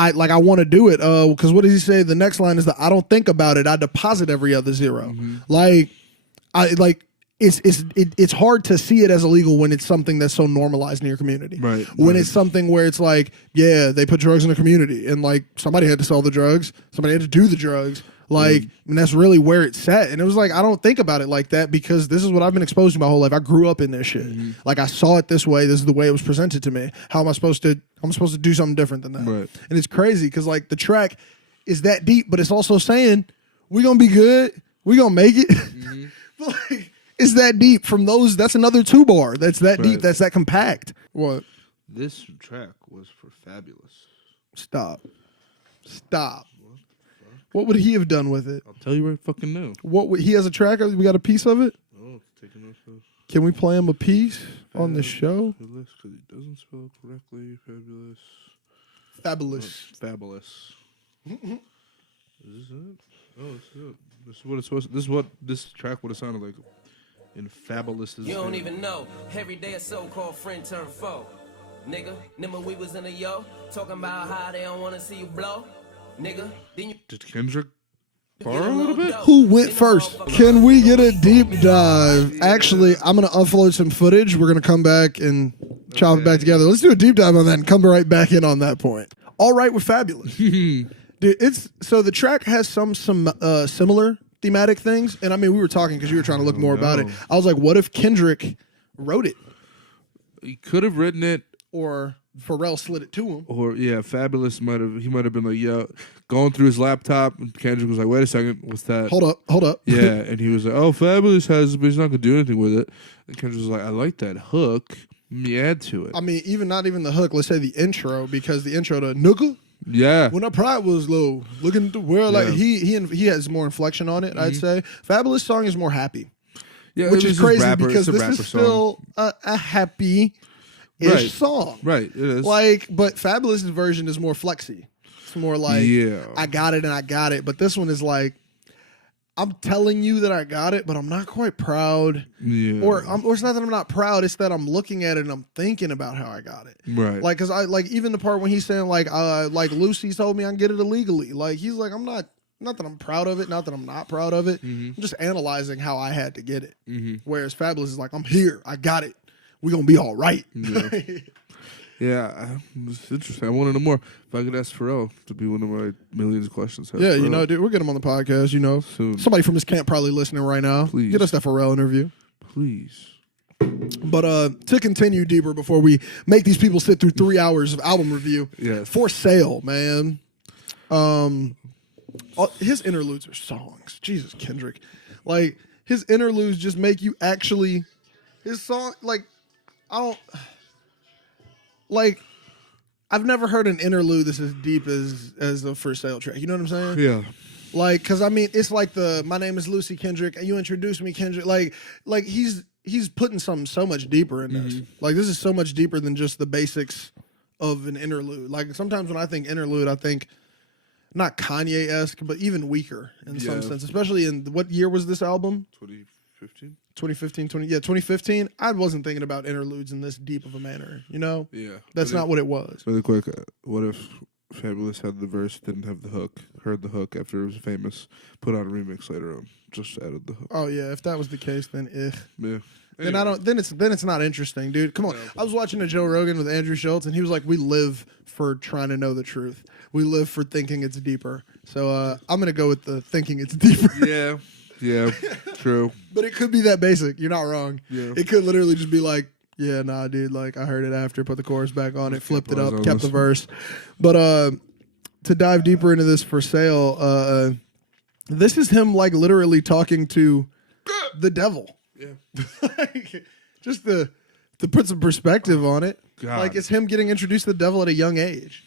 I want to do it because what does he say? The next line is that I don't think about it. I deposit every other zero. It's hard to see it as illegal when it's something that's so normalized in your community. Right. When it's something where it's like, yeah, they put drugs in the community and like somebody had to sell the drugs, somebody had to do the drugs. Like, and that's really where it's set. And it was like, I don't think about it like that because this is what I've been exposed to my whole life. I grew up in this shit. Like, I saw it this way. This is the way it was presented to me. How am I supposed to do something different than that? Right. And it's crazy because like the track is that deep, but it's also saying we're going to be good. We're going to make it. But like, it's that deep from those. That's another 2 bar. That's that deep. That's that compact. What? This track was for Fabulous. Stop. What would he have done with it? I'll tell you right fucking now. He has a track? We got a piece of it? Oh, it's taking off. Can we play him a piece on the show? Because he doesn't spell it correctly. Fabulous. Fabulous. Is this it? Oh, this is it. This is what it's supposed to, this is what this track would have sounded like in Fabulous's. You don't even know. Every day a so-called friend turn foe. Nigga, remember we was in a yo, talking about how they don't wanna see you blow. Nigga, then you Did Kendrick borrow a little bit? Who went first? Can we get a deep dive? Actually, I'm going to upload some footage. We're going to come back and chop it back together. Let's do a deep dive on that and come right back in on that point. All Right with Fabulous. Dude, so the track has some similar thematic things. And I mean, we were talking because you were trying to look more about it. I was like, what if Kendrick wrote it? He could have written it. Or Pharrell slid it to him. Or Fabulous might have been like, yo, going through his laptop, and Kendrick was like, wait a second, what's that? Hold up. Yeah, and he was like, oh, Fabulous has, but he's not gonna do anything with it. And Kendrick was like, I like that hook. Let me add to it. I mean, not even the hook. Let's say the intro, because the intro to Nooka. Yeah. When our pride was low, looking at the world, like he has more inflection on it. I'd say Fabulous song is more happy. Yeah, which is crazy because this is still a happy. Ish song. Right, it is. But Fabulous' version is more flexy. It's more like, I got it and I got it. But this one is like, I'm telling you that I got it, but I'm not quite proud. Yeah. Or it's not that I'm not proud, it's that I'm looking at it and I'm thinking about how I got it. Right. Like, because even the part when he's saying, like Lucy told me I can get it illegally. Like, he's like, I'm not that I'm proud of it, not that I'm not proud of it. I'm just analyzing how I had to get it. Whereas Fabulous is like, I'm here, I got it. We're going to be all right. Yeah, it's interesting. I want to know more. If I could ask Pharrell to be one of my millions of questions. Yeah, Pharrell. Dude, we'll get him on the podcast, Soon. Somebody from his camp probably listening right now. Please. Get us that Pharrell interview. Please. But to continue deeper before we make these people sit through 3 hours of album review. Yes. For Sale, man. His interludes are songs. Jesus, Kendrick. Like, his interludes just make you actually... His song, like... I've never heard an interlude that's as deep as the For Sale track. You know what I'm saying? Yeah. Like, because I mean, it's like my name is Lucy Kendrick, and you introduced me, Kendrick. Like he's putting something so much deeper in this. Like, this is so much deeper than just the basics of an interlude. Like, sometimes when I think interlude, I think not Kanye-esque, but even weaker in some sense. Especially in what year was this album? 2015. 2015. I wasn't thinking about interludes in this deep of a manner, Yeah. That's not what it was. Really quick, what if Fabulous had the verse, didn't have the hook, heard the hook after it was famous, put out a remix later on, just added the hook? Oh yeah, if that was the case, then Yeah. Anyway. Then it's not interesting, dude. Come on. Yeah. I was watching a Joe Rogan with Andrew Schultz, and he was like, we live for trying to know the truth. We live for thinking it's deeper. So I'm gonna go with the thinking it's deeper. Yeah, true. But it could be that basic. You're not wrong. Yeah. It could literally just be like, yeah, nah, dude, like I heard it after, put the chorus back on it, flipped it up, kept the verse. But to dive deeper into this For Sale, this is him like literally talking to the devil. Yeah. Just to put some perspective on it. God. Like, it's him getting introduced to the devil at a young age.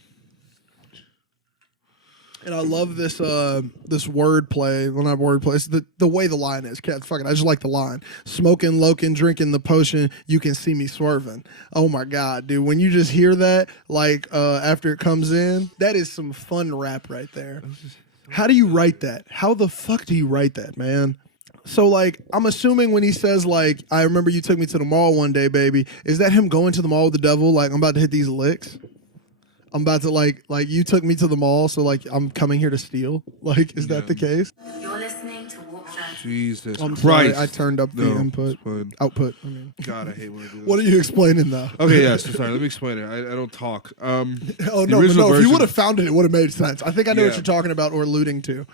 And I love this wordplay. Well, not wordplay. It's the way the line is. Fuck it. I just like the line. Smoking, loking, drinking the potion. You can see me swerving. Oh my God, dude! When you just hear that, like after it comes in, that is some fun rap right there. How do you write that? How the fuck do you write that, man? So, like, I'm assuming when he says, like, I remember you took me to the mall one day, baby. Is that him going to the mall with the devil? Like, I'm about to hit these licks. I'm about to, like you took me to the mall, so, like, I'm coming here to steal. Like, is that the case? You're listening to Walk Zone. Jesus I'm Christ. sorry, I turned up the output. I mean. God, I hate when I do this. What are you explaining, though? Okay, yes. Sorry, let me explain it. I don't talk. Oh, no, but no. If you would have found it, it would have made sense. I think I know what you're talking about or alluding to.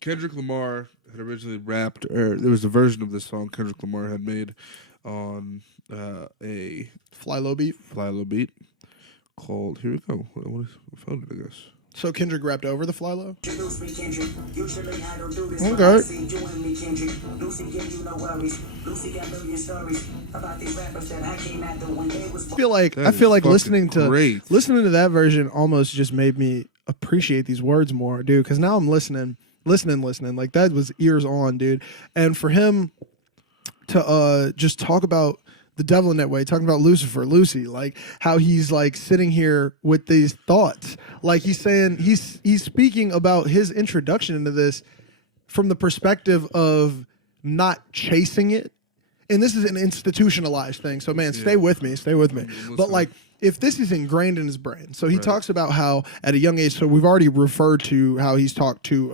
Kendrick Lamar had originally rapped, or there was a version of this song Kendrick Lamar had made on a Fly Low beat called, here we go. What found it, I guess. So Kendrick rapped over the Fly Low? Okay. I feel like listening to that version almost just made me appreciate these words more, dude, because now I'm listening. Like, that was ears on, dude. And for him to just talk about the devil in that way, talking about Lucy, like how he's like sitting here with these thoughts. Like, he's saying, he's speaking about his introduction into this from the perspective of not chasing it and this is an institutionalized thing. So man, stay with me. But like, if this is ingrained in his brain, so he talks about how at a young age. So we've already referred to how he's talked to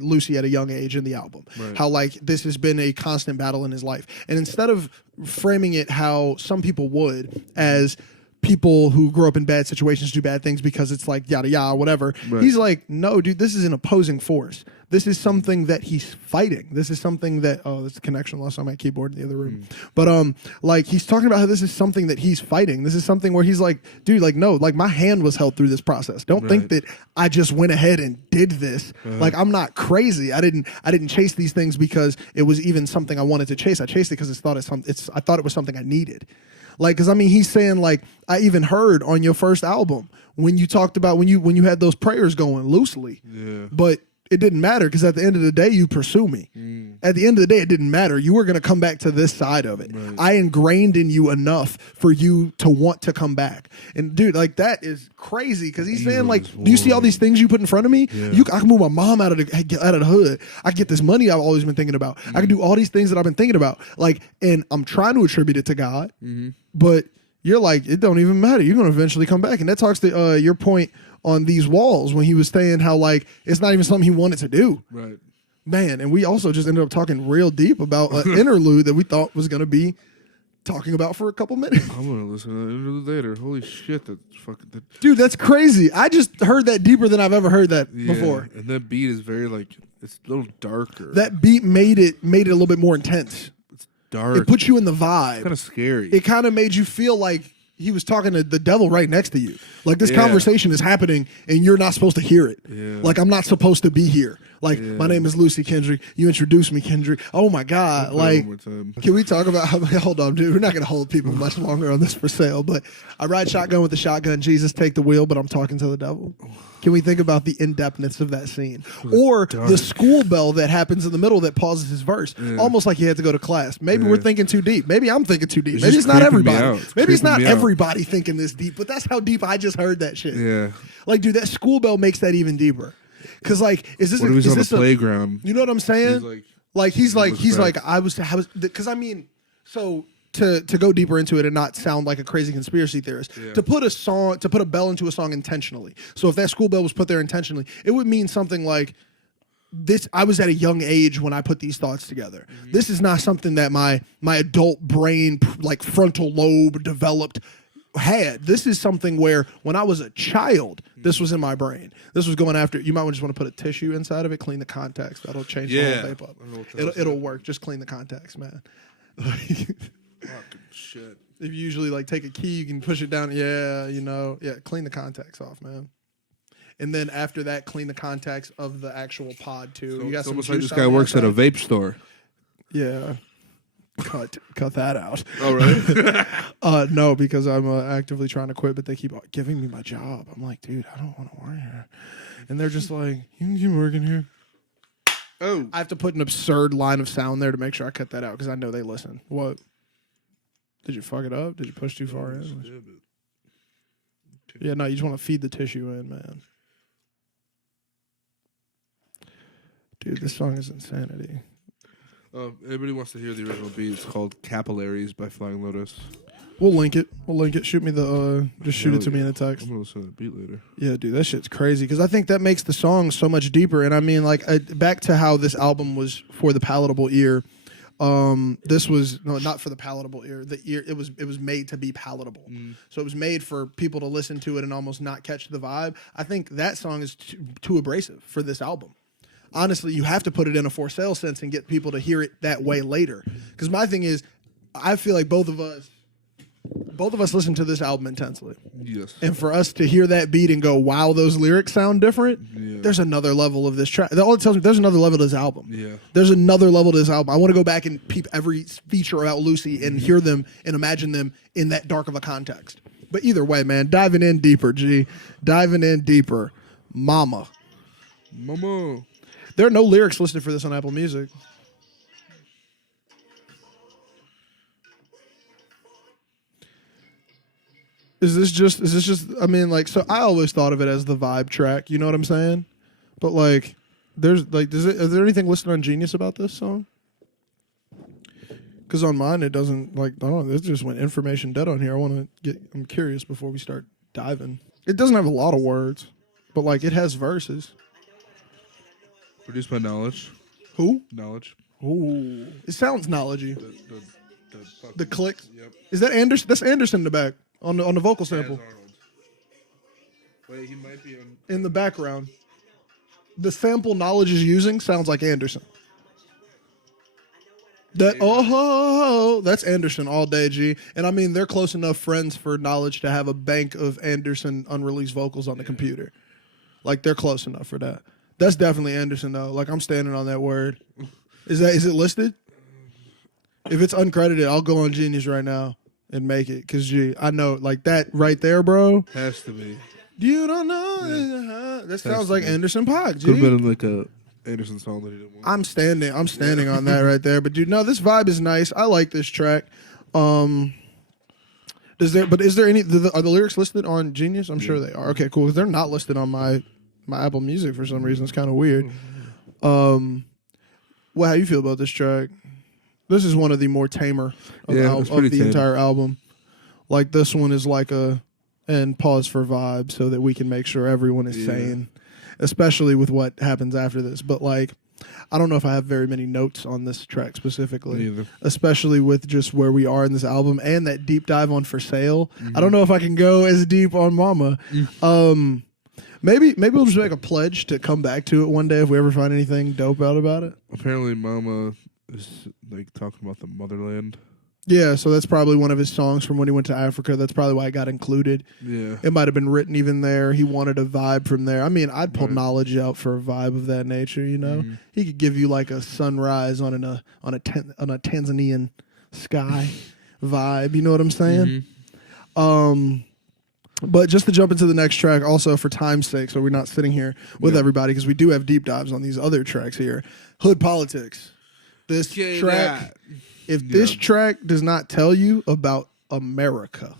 Lucy at a young age in the album. How like this has been a constant battle in his life, and instead of framing it how some people would as people who grew up in bad situations do bad things because it's like yada yada whatever. He's like, no, dude, this is an opposing force. This is something that he's fighting. This is something that there's a connection lost on my keyboard in the other room. But like he's talking about how this is something that he's fighting. This is something where he's like, dude, like no, like my hand was held through this process. Don't think that I just went ahead and did this. Like I'm not crazy. I didn't chase these things because it was even something I wanted to chase. I chased it because I thought it was something I needed. Like, because I mean, he's saying like, I even heard on your first album when you talked about when you had those prayers going loosely, but it didn't matter because at the end of the day, you pursue me. At the end of the day, it didn't matter. You were going to come back to this side of it. I ingrained in you enough for you to want to come back. And dude, like that is crazy because he's saying like, do you see all these things you put in front of me? I can move my mom out of the hood. I get this money I've always been thinking about. I can do all these things that I've been thinking about. Like, and I'm trying to attribute it to God, but you're like, it don't even matter. You're going to eventually come back. And that talks to your point on these walls when he was saying how like it's not even something he wanted to do. Man, and we also just ended up talking real deep about an interlude that we thought was going to be talking about for a couple minutes. I'm going to listen to that interlude later. Holy shit, that's fucking... Dude, that's crazy. I just heard that deeper than I've ever heard that before. And that beat is very like, it's a little darker. That beat made it a little bit more intense. It's dark. It put you in the vibe. It's kind of scary. It kind of made you feel like he was talking to the devil right next to you. Like this conversation is happening and you're not supposed to hear it. Like I'm not supposed to be here. Like my name is Lucy Kendrick. You introduced me, Kendrick. Oh my God. Like, can we talk about hold on, dude. We're not going to hold people much longer on this for sale, but I ride shotgun with the shotgun. Jesus, take the wheel, but I'm talking to the devil. Can we think about the in-depthness of that scene? Or the school bell that happens in the middle that pauses his verse. Almost like he had to go to class. Maybe we're thinking too deep. Maybe I'm thinking too deep. Maybe it's not everybody. Maybe it's not everybody thinking this deep, but that's how deep I just heard that shit. Like, dude, that school bell makes that even deeper. Cause like, is this what if he's on the playground? You know what I'm saying? He's like, I was, cause I mean, so to go deeper into it and not sound like a crazy conspiracy theorist, to put a bell into a song intentionally. So if that school bell was put there intentionally, it would mean something like this. I was at a young age when I put these thoughts together. This is not something that my adult brain, like frontal lobe developed had. This is something where when I was a child, this was in my brain. This was going after. You might just want to put a tissue inside of it, clean the contacts. That'll change the whole vape up. It'll work. Just clean the contacts, man. Fucking shit. If you usually like take a key, you can push it down. Clean the contacts off, man. And then after that, clean the contacts of the actual pod too. So you got it's some almost like this guy works at a vape store. Yeah. Cut that out. Oh, really? No, because I'm actively trying to quit, but they keep giving me my job. I'm like, dude, I don't want to work here. And they're just like, you can keep working here. Oh. I have to put an absurd line of sound there to make sure I cut that out because I know they listen. What? Did you fuck it up? Did you push too far in? Yeah, no, you just want to feed the tissue in, man. Dude, this song is insanity. Everybody wants to hear the original beat. It's called Capillaries by Flying Lotus. We'll link it. Shoot me the, just shoot it to me in a text. I'm going to listen to the beat later. Yeah, dude, that shit's crazy because I think that makes the song so much deeper. And I mean, like, back to how this album was for the palatable ear. This was not for the palatable ear. The ear it was made to be palatable. So it was made for people to listen to it and almost not catch the vibe. I think that song is too abrasive for this album. Honestly, you have to put it in a for sale sense and get people to hear it that way later. Because my thing is, I feel like both of us listen to this album intensely. Yes. And for us to hear that beat and go, wow, those lyrics sound different, there's another level of this track. All it tells me, there's another level to this album. Yeah. There's another level to this album. I want to go back and peep every feature about Lucy and hear them and imagine them in that dark of a context. But either way, man, diving in deeper, G. Diving in deeper. Mama. There are no lyrics listed for this on Apple Music. Is this just, I mean, like, so I always thought of it as the vibe track, you know what I'm saying? But like, is there anything listed on Genius about this song? Because on mine it doesn't like. I don't know. It just went information dead on here. I'm curious before we start diving. It doesn't have a lot of words, but like it has verses. Produced by Knowledge. Who? Knowledge. Ooh, it sounds knowledgey. The clicks. Yep. Is that Anderson? That's Anderson in the back on the vocal sample. Wait, he might be on. In the background. The sample Knowledge is using sounds like Anderson. That's Anderson all day, G. And I mean, they're close enough friends for Knowledge to have a bank of Anderson unreleased vocals on the computer. Like they're close enough for that. That's definitely Anderson though. Like I'm standing on that word. Is it listed? If it's uncredited, I'll go on Genius right now and make it. Cause G, I know like that right there, bro. Has to be. You don't know. That sounds like Anderson .Paak, G. Could have been like a Anderson song that he didn't want. I'm standing on that right there. But dude, no, this vibe is nice. I like this track. Is there any? Are the lyrics listed on Genius? I'm sure they are. Okay, cool. Because they're not listed on my Apple Music for some reason. It's kind of weird. Well, how you feel about this track? This is one of the more tamer of the entire album. Like this one is like and pause for vibe so that we can make sure everyone is sane, especially with what happens after this. But like, I don't know if I have very many notes on this track specifically, especially with just where we are in this album and that deep dive on For Sale. Mm-hmm. I don't know if I can go as deep on Mama. Maybe we'll just make a pledge to come back to it one day if we ever find anything dope out about it. Apparently, Mama is like talking about the motherland. Yeah, so that's probably one of his songs from when he went to Africa. That's probably why it got included. Yeah, it might have been written even there. He wanted a vibe from there. I mean, I'd pull Knowledge out for a vibe of that nature. You know, he could give you like a sunrise on a Tanzanian sky vibe. You know what I'm saying? But just to jump into the next track, also for time's sake, so we're not sitting here with everybody because we do have deep dives on these other tracks here. Hood Politics. This track. If this track does not tell you about America,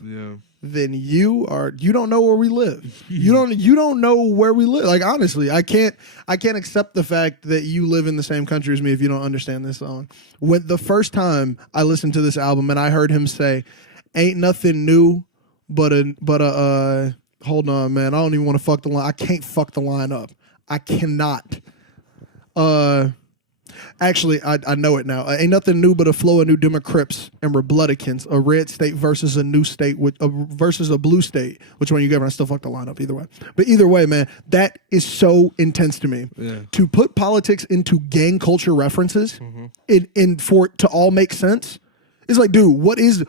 then you don't know where we live. you don't know where we live. Like honestly, I can't accept the fact that you live in the same country as me if you don't understand this song. When the first time I listened to this album and I heard him say, "Ain't nothing new but a hold on, man, I don't even want to fuck the line. I can't fuck the line up. I cannot." Actually, I know it now. Ain't nothing new but a flow of new Democrats and Republicans. A red state versus a new state versus a blue state. Which one you get? I still fuck the lineup either way. But either way, man, that is so intense to me. Yeah. To put politics into gang culture references, for it to all make sense, it's like, dude, what is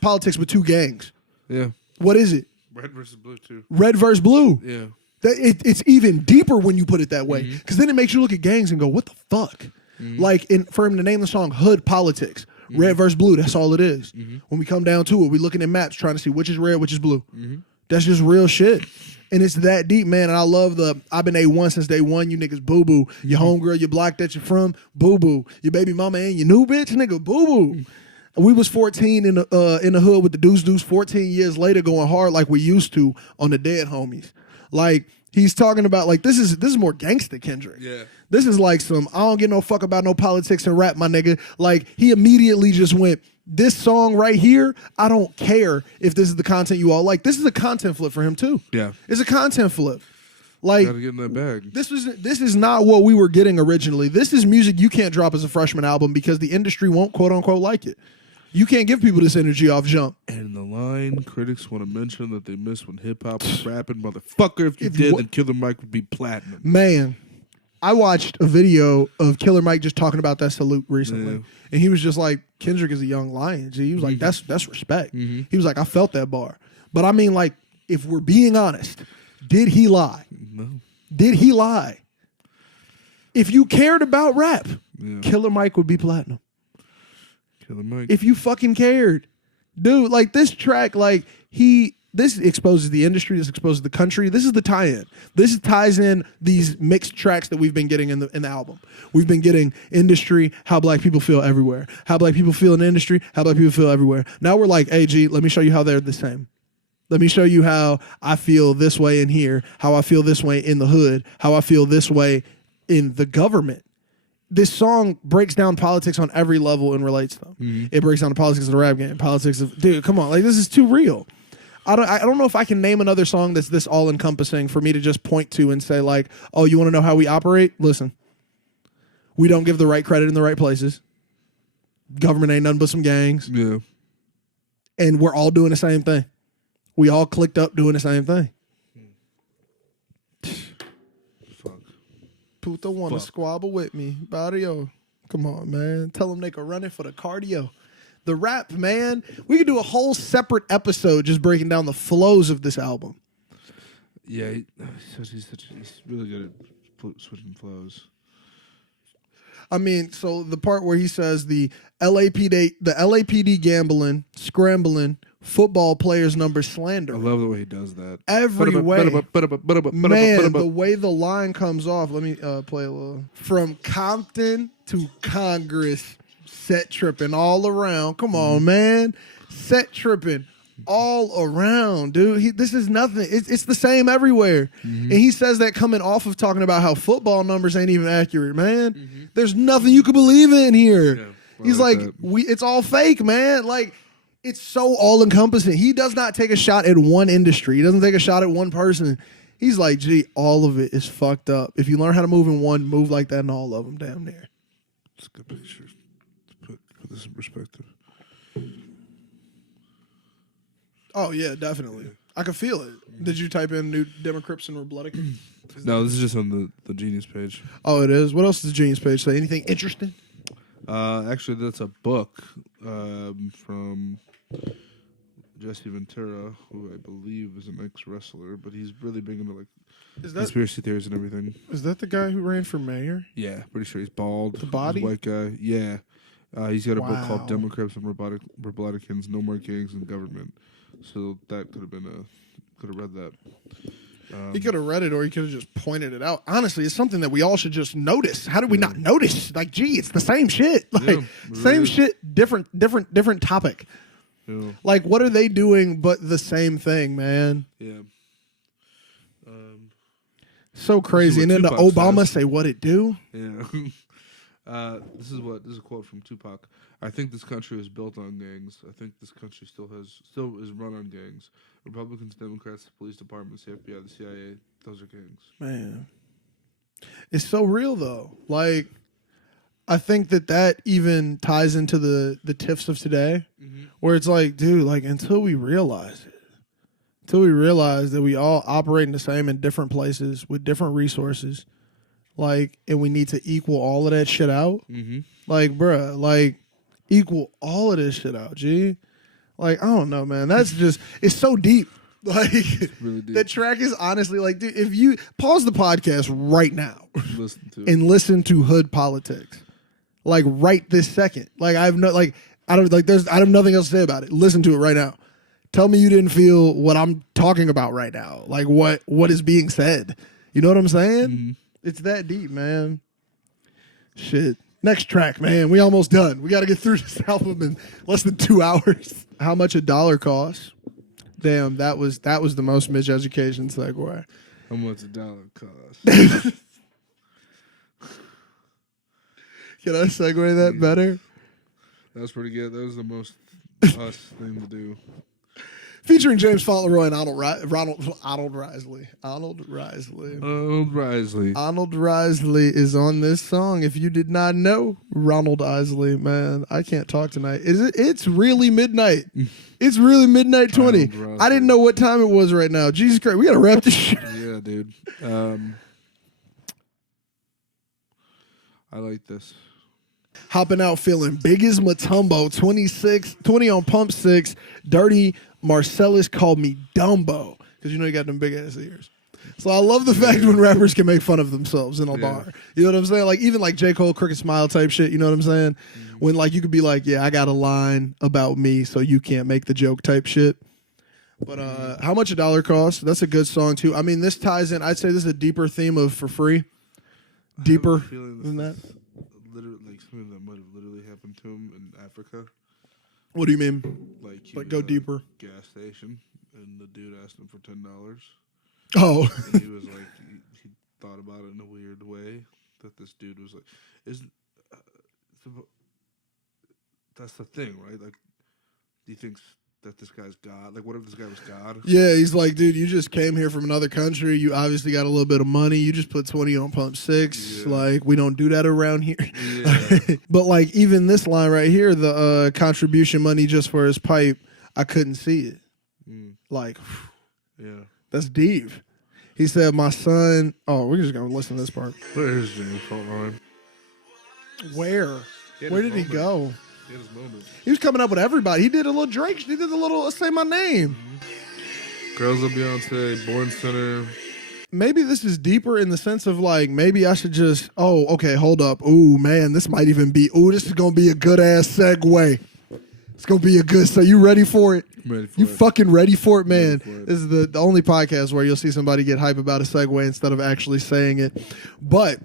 politics with two gangs? Yeah. What is it? Red versus blue too. Red versus blue. Yeah. It's even deeper when you put it that way, because then it makes you look at gangs and go, what the fuck? Like for him to name the song Hood Politics, red versus blue, that's all it is. When we come down to it, we're looking at maps trying to see which is red, which is blue. That's just real shit. And it's that deep, man. And I love I've been A1 since day one. You niggas boo-boo. Your homegirl, your block that you're from, boo-boo. Your baby mama and your new bitch, nigga, boo-boo. We was 14 in the hood with the deuce, 14 years later going hard like we used to on the dead homies. Like, he's talking about, like, this is more gangster Kendrick. Yeah. This is like some, I don't give no fuck about no politics and rap, my nigga. Like, he immediately just went, this song right here, I don't care if this is the content you all like. This is a content flip for him, too. Yeah. It's a content flip. Like, gotta get in that bag. This is not what we were getting originally. This is music you can't drop as a freshman album because the industry won't, quote unquote, like it. You can't give people this energy off jump. And the line, critics want to mention that they miss when hip-hop was rapping. Motherfucker, if you did, then Killer Mike would be platinum. Man, I watched a video of Killer Mike just talking about that salute recently. Yeah. And he was just like, Kendrick is a young lion. He was like, that's respect. He was like, I felt that bar. But I mean, like, if we're being honest, did he lie? No. Did he lie? If you cared about rap, Killer Mike would be platinum. If you fucking cared, dude, like this track, like this exposes the industry, this exposes the country. This is the tie-in. This ties in these mixed tracks that we've been getting in the album. We've been getting industry, how black people feel everywhere, how black people feel in the industry, how black people feel everywhere. Now we're like, hey, G, let me show you how they're the same. Let me show you how I feel this way in here, how I feel this way in the hood, how I feel this way in the government. this song breaks down politics on every level and relates them. It breaks down the politics of the rap game, politics of dude. Come on, like this is too real. I don't know if I can name another song that's this all encompassing for me to just point to and say like, oh, you want to know how we operate? Listen, we don't give the right credit in the right places. Government ain't nothing but some gangs. Yeah. And we're all doing the same thing. We all clicked up doing the same thing. Fuck. Puta wanna squabble with me. Barrio. Come on, man. Tell them they can run it for the cardio. The rap, man. We could do a whole separate episode just breaking down the flows of this album. Yeah, he's really good at switching flows. I mean, so the part where he says the LAPD gambling, scrambling, football players number slander. I love the way he does that. Every way. Man, the way the line comes off. Let me play a little. From Compton to Congress, set tripping all around. Come on, man. Set tripping all around, dude. This is nothing. It's the same everywhere. And he says that coming off of talking about how football numbers ain't even accurate, man. There's nothing you can believe in here. Yeah, he's like it's all fake, man. Like, it's so all-encompassing. He does not take a shot at one industry. He doesn't take a shot at one person. He's like, gee, all of it is fucked up. If you learn how to move in one, move like that in all of them, damn near. It's a good picture. Put this in perspective. Oh, yeah, definitely. Yeah. I can feel it. Did you type in new Democrats and Republicans? No, this is just on the Genius page. Oh, it is? What else does the Genius page say? Anything interesting? Actually, that's a book from Jesse Ventura, who I believe is an ex-wrestler, but he's really big into like conspiracy theories and everything. Is that the guy who ran for mayor? Yeah, pretty sure he's bald. The body? He's a white guy. Yeah. He's got a book called Democrats and Republicans, No More Gangs in Government. So that could have read that. He could have read it, or he could have just pointed it out. Honestly, it's something that we all should just notice. How did we not notice? Like, gee, it's the same shit. Like, same shit, different topic. Yeah. Like, what are they doing but the same thing, man? Yeah. So crazy. And then the Obama say, what it do? Yeah. This is a quote from Tupac. I think this country was built on gangs. I think this country still is run on gangs. Republicans, Democrats, the police departments, the FBI, the CIA, those are gangs. Man. It's so real though. Like, I think that even ties into the tiffs of today, where it's like, dude, like until we realize that we all operate in the same in different places with different resources, like, and we need to equal all of that shit out. Like, bruh, like, equal all of this shit out, G. Like, I don't know, man. That's just, it's so deep. Like, really deep. That track is honestly like, dude, if you pause the podcast right now listen to Hood Politics, like right this second, like I have nothing else to say about it. Listen to it right now. Tell me you didn't feel what I'm talking about right now. Like what is being said. You know what I'm saying? It's that deep, man. Shit. Next track, man. We almost done. We got to get through this album in less than 2 hours. How much a dollar costs? Damn, that was the most Miseducation segue. How much a dollar costs? Can I segue that better? That was pretty good. That was the most us thing to do. Featuring James Fauntleroy and Arnold Risley. Arnold Risley. Arnold Risley is on this song. If you did not know, Ronald Isley, man, I can't talk tonight. It's really midnight. It's really midnight 20. I didn't know what time it was right now. Jesus Christ, we gotta wrap this shit. Yeah, dude. I like this. Hopping out feeling big as Matumbo, 20 on Pump 6, Dirty Marcellus called me Dumbo, because you know you got them big ass ears. So I love the fact when rappers can make fun of themselves in a bar. You know what I'm saying? Like even like J. Cole, Crooked Smile type shit, you know what I'm saying? When like you could be like, yeah, I got a line about me, so you can't make the joke type shit. But How Much a Dollar Costs? That's a good song too. I mean, this ties in, I'd say this is a deeper theme of For Free. Deeper than that. Literally, like something that might have literally happened to him in Africa. What do you mean? Like go deeper. Gas station, and the dude asked him for $10. Oh. And he was like, he thought about it in a weird way. that this dude was like, that's the thing, right? Like, do you think that this guy's God? Like, what if this guy was God? Yeah, he's like, dude, you just came here from another country. You obviously got a little bit of money. You just put 20 on pump 6. Yeah. Like, we don't do that around here. Yeah. But like, even this line right here, the contribution money just for his pipe, I couldn't see it. Like, yeah, that's deep. He said, my son. Oh, we're just gonna listen to this part. Where is James Frontline? Where did he go? He had his moment. He was coming up with everybody. He did a little Drake. He did a little Say My Name. Girls of Beyonce, Born Center. Maybe this is deeper in the sense of like, maybe I should just, okay, hold up. Ooh, man, this might even be, this is going to be a good ass segue. It's going to be a good, so you ready for it? I'm ready for you it. Fucking ready for it, man. For it. This is the only podcast where you'll see somebody get hype about a segue instead of actually saying it. But,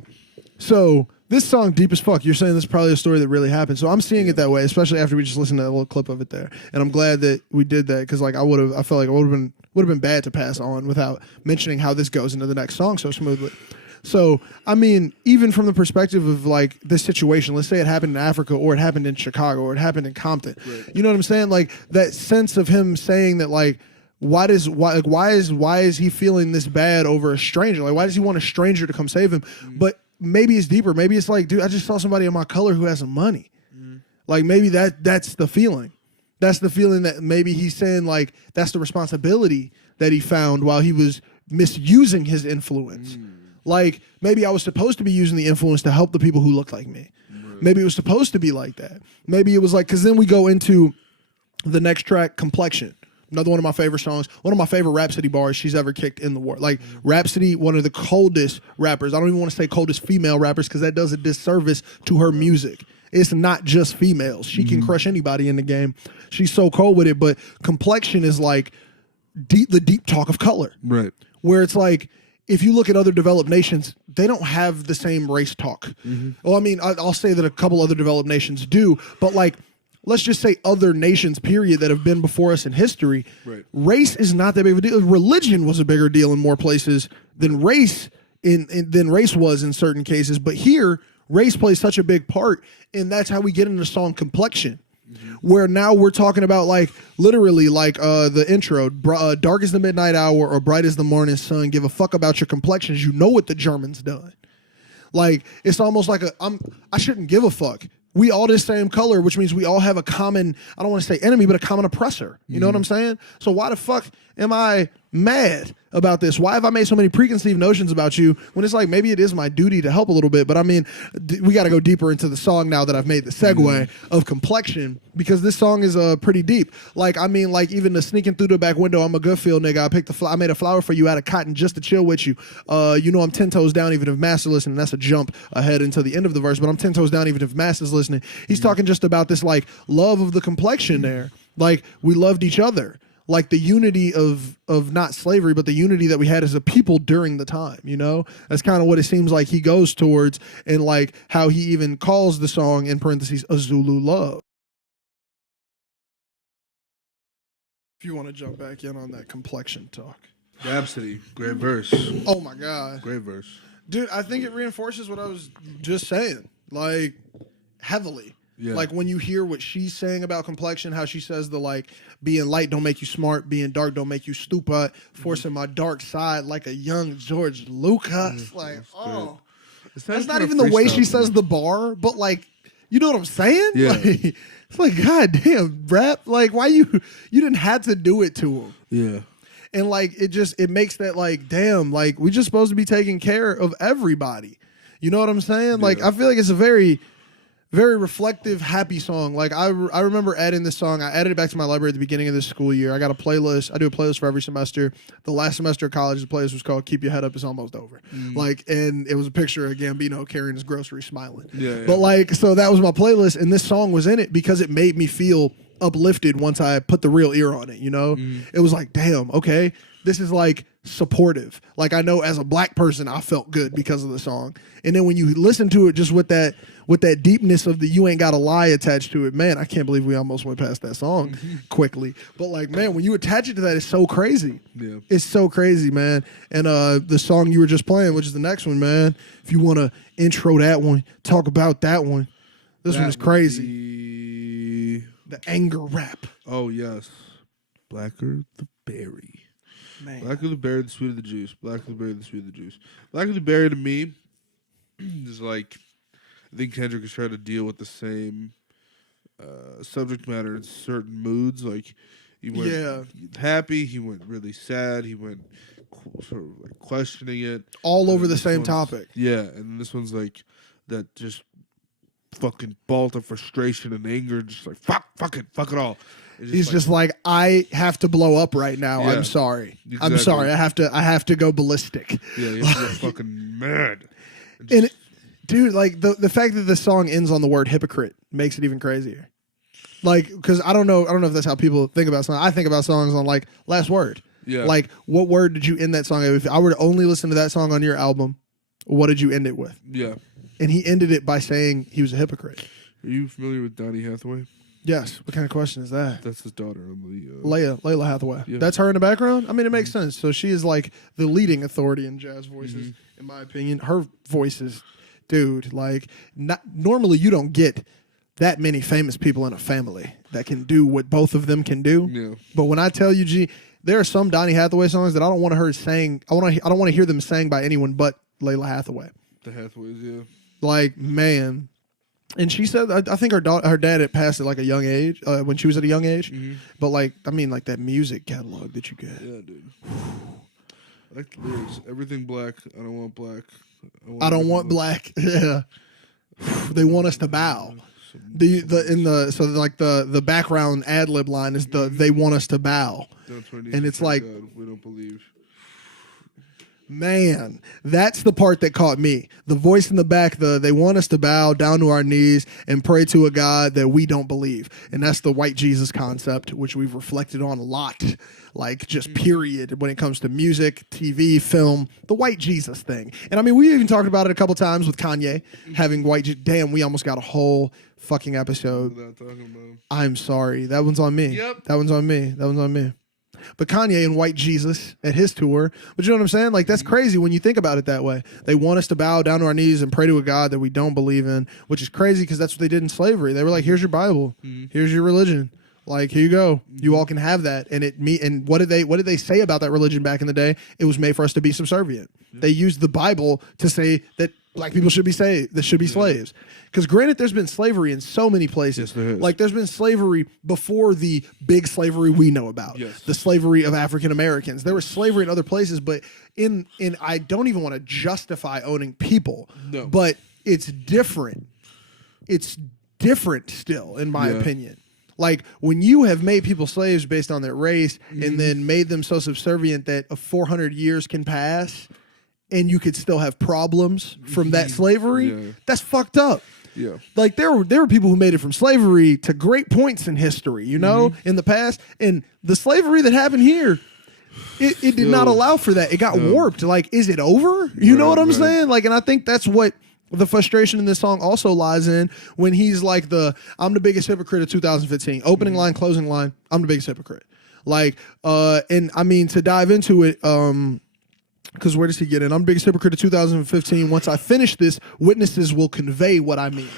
so this song, deep as fuck. You're saying this is probably a story that really happened. So I'm seeing it that way, especially after we just listened to that little clip of it there. And I'm glad that we did that because like I felt like it would have been bad to pass on without mentioning how this goes into the next song so smoothly. So, I mean, even from the perspective of like this situation, let's say it happened in Africa or it happened in Chicago or it happened in Compton. Right. You know what I'm saying? Like that sense of him saying that like, why is he feeling this bad over a stranger? Like, why does he want a stranger to come save him? But maybe it's deeper. Maybe it's like, dude, I just saw somebody in my color who has some money. Like maybe that's the feeling. That's the feeling that maybe he's saying like that's the responsibility that he found while he was misusing his influence. Like maybe I was supposed to be using the influence to help the people who look like me. Maybe it was supposed to be like that. Maybe it was like, because then we go into the next track, Complexion. Another one of my favorite songs. One of my favorite Rhapsody bars she's ever kicked in the war. Like Rhapsody, one of the coldest rappers. I don't even want to say coldest female rappers because that does a disservice to her music. It's not just females. She can crush anybody in the game. She's so cold with it. But Complexion is like the deep talk of color. Right. Where it's like, if you look at other developed nations, they don't have the same race talk. Well, I mean, I'll say that a couple other developed nations do, but like, let's just say other nations, period, that have been before us in history. Right. Race is not that big of a deal. Religion was a bigger deal in more places than race than race was in certain cases. But here, race plays such a big part, and that's how we get into the song Complexion. Where now we're talking about like literally like the intro, dark as the midnight hour or bright as the morning sun, give a fuck about your complexions. You know what the Germans done. Like it's almost like I shouldn't give a fuck. We all the same color, which means we all have a common, I don't want to say enemy, but a common oppressor. You know what I'm saying? So why the fuck am I mad about this? Why have I made so many preconceived notions about you when it's like maybe it is my duty to help a little bit? But I mean, we got to go deper into the song now that I've made the segue of Complexion because this song is pretty deep. Like, I mean, like even the sneaking through the back window, I'm a good feel nigga. I made a flower for you out of cotton just to chill with you. You know I'm 10 toes down even if Master's listening. That's a jump ahead into the end of the verse, but I'm 10 toes down even if Master's listening. He's talking just about this like love of the complexion there. Like we loved each other. Like the unity of not slavery, but the unity that we had as a people during the time, you know? That's kind of what it seems like he goes towards and like how he even calls the song, in parentheses, a Zulu love. If you want to jump back in on that complexion talk. Rhapsody, great verse. Oh my God. Great verse. Dude, I think it reinforces what I was just saying, like heavily. Yeah. Like when you hear what she's saying about complexion, how she says the like being light don't make you smart, being dark don't make you stupid, forcing my dark side like a young George Lucas. Like, oh, that's not even the way she says the bar, but like, you know what I'm saying? Yeah. Like, it's like, God damn, rap. Like, why you didn't have to do it to him. Yeah. And like, it makes that like, damn, like we just supposed to be taking care of everybody. You know what I'm saying? Like, I feel like it's a very reflective, happy song. Like I remember adding this song. I added it back to my library at the beginning of this school year. I got a playlist. I do a playlist for every semester. The last semester of college, the playlist was called "Keep Your Head Up, It's Almost Over." Like, and it was a picture of Gambino carrying his groceries, smiling. Yeah. But like, so that was my playlist, and this song was in it because it made me feel uplifted once I put the real ear on it. You know, it was like, damn, okay, this is like supportive. Like I know as a black person, I felt good because of the song. And then when you listen to it just with that deepness of the "you ain't got to lie" attached to it, man, I can't believe we almost went past that song quickly. But like, man, when you attach it to that, it's so crazy. Yeah. It's so crazy, man. And the song you were just playing, which is the next one, man, if you want to intro that one, talk about that one. This one is crazy. The anger rap. Oh, yes. Blacker the berry. Man. Blacker the berry, the sweeter the juice. Blacker the berry, the sweeter the juice. Blacker the berry to me is like, I think Kendrick is trying to deal with the same subject matter in certain moods. Like, he went happy, he went really sad, he went sort of like questioning it. All over the same topic. Yeah, and this one's like that just fucking bolt of frustration and anger, just like fuck it all. He's just like, I have to blow up right now. Yeah, I'm sorry. exactly. I'm sorry. I have to go ballistic. Yeah, he's just fucking mad. And dude, like the fact that the song ends on the word hypocrite makes it even crazier. Like, because I don't know if that's how people think about songs. I think about songs on like last word. Yeah. Like, what word did you end that song? If I were to only listen to that song on your album, what did you end it with? Yeah. And he ended it by saying he was a hypocrite. Are you familiar with Donny Hathaway? Yes. What kind of question is that? That's his daughter, Layla Hathaway. Yeah. That's her in the background? I mean, it makes sense. So she is like the leading authority in jazz voices, in my opinion. Her voice is, dude, like, normally you don't get that many famous people in a family that can do what both of them can do. Yeah. But when I tell you, G, there are some Donny Hathaway songs that I don't want her saying. I don't want to hear them sang by anyone but Layla Hathaway. The Hathaways, yeah. Like, man. And she said, I think her dad had passed at like a young age, when she was at a young age. But like, I mean, like that music catalog that you get. Yeah, dude. I like the lyrics. Everything black. I don't want black. I don't want black. Yeah. They want us to bow. The background ad lib line is they want us to bow. And it's like, God, we don't believe. Man, that's the part that caught me. The voice in the back, they want us to bow down to our knees and pray to a God that we don't believe. And that's the white Jesus concept, which we've reflected on a lot, like just period, when it comes to music, TV, film, the white Jesus thing. And I mean, we even talked about it a couple times with Kanye having white Damn, we almost got a whole fucking episode. Without talking about him. I'm sorry. That one's on me. Yep. That one's on me. But Kanye and White Jesus at his tour, but you know what I'm saying? Like, that's crazy when you think about it that way. They want us to bow down to our knees and pray to a God that we don't believe in, which is crazy because that's what they did in slavery. They were like, here's your Bible. Here's your religion. Like, here you go. You all can have that. And what did they say about that religion back in the day? It was made for us to be subservient. They used the Bible to say that black people should be slaves. Because granted, there's been slavery in so many places. Yes, there is. Like, there's been slavery before the big slavery we know about. Yes. The slavery of African Americans. There was slavery in other places, but in I don't even want to justify owning people. No. But it's different. It's different still, in my opinion. Like, when you have made people slaves based on their race and then made them so subservient that 400 years can pass and you could still have problems from that slavery, that's fucked up. Yeah. Like, there were people who made it from slavery to great points in history, you know, in the past. And the slavery that happened here, it did not allow for that. It got warped. Like, is it over? You know what I'm saying? Like, and I think that's what the frustration in this song also lies in, when he's like I'm the biggest hypocrite of 2015. Opening line, closing line, I'm the biggest hypocrite. Like, and I mean, to dive into it, because where does he get in? I'm the biggest hypocrite of 2015. Once I finish this, witnesses will convey what I mean.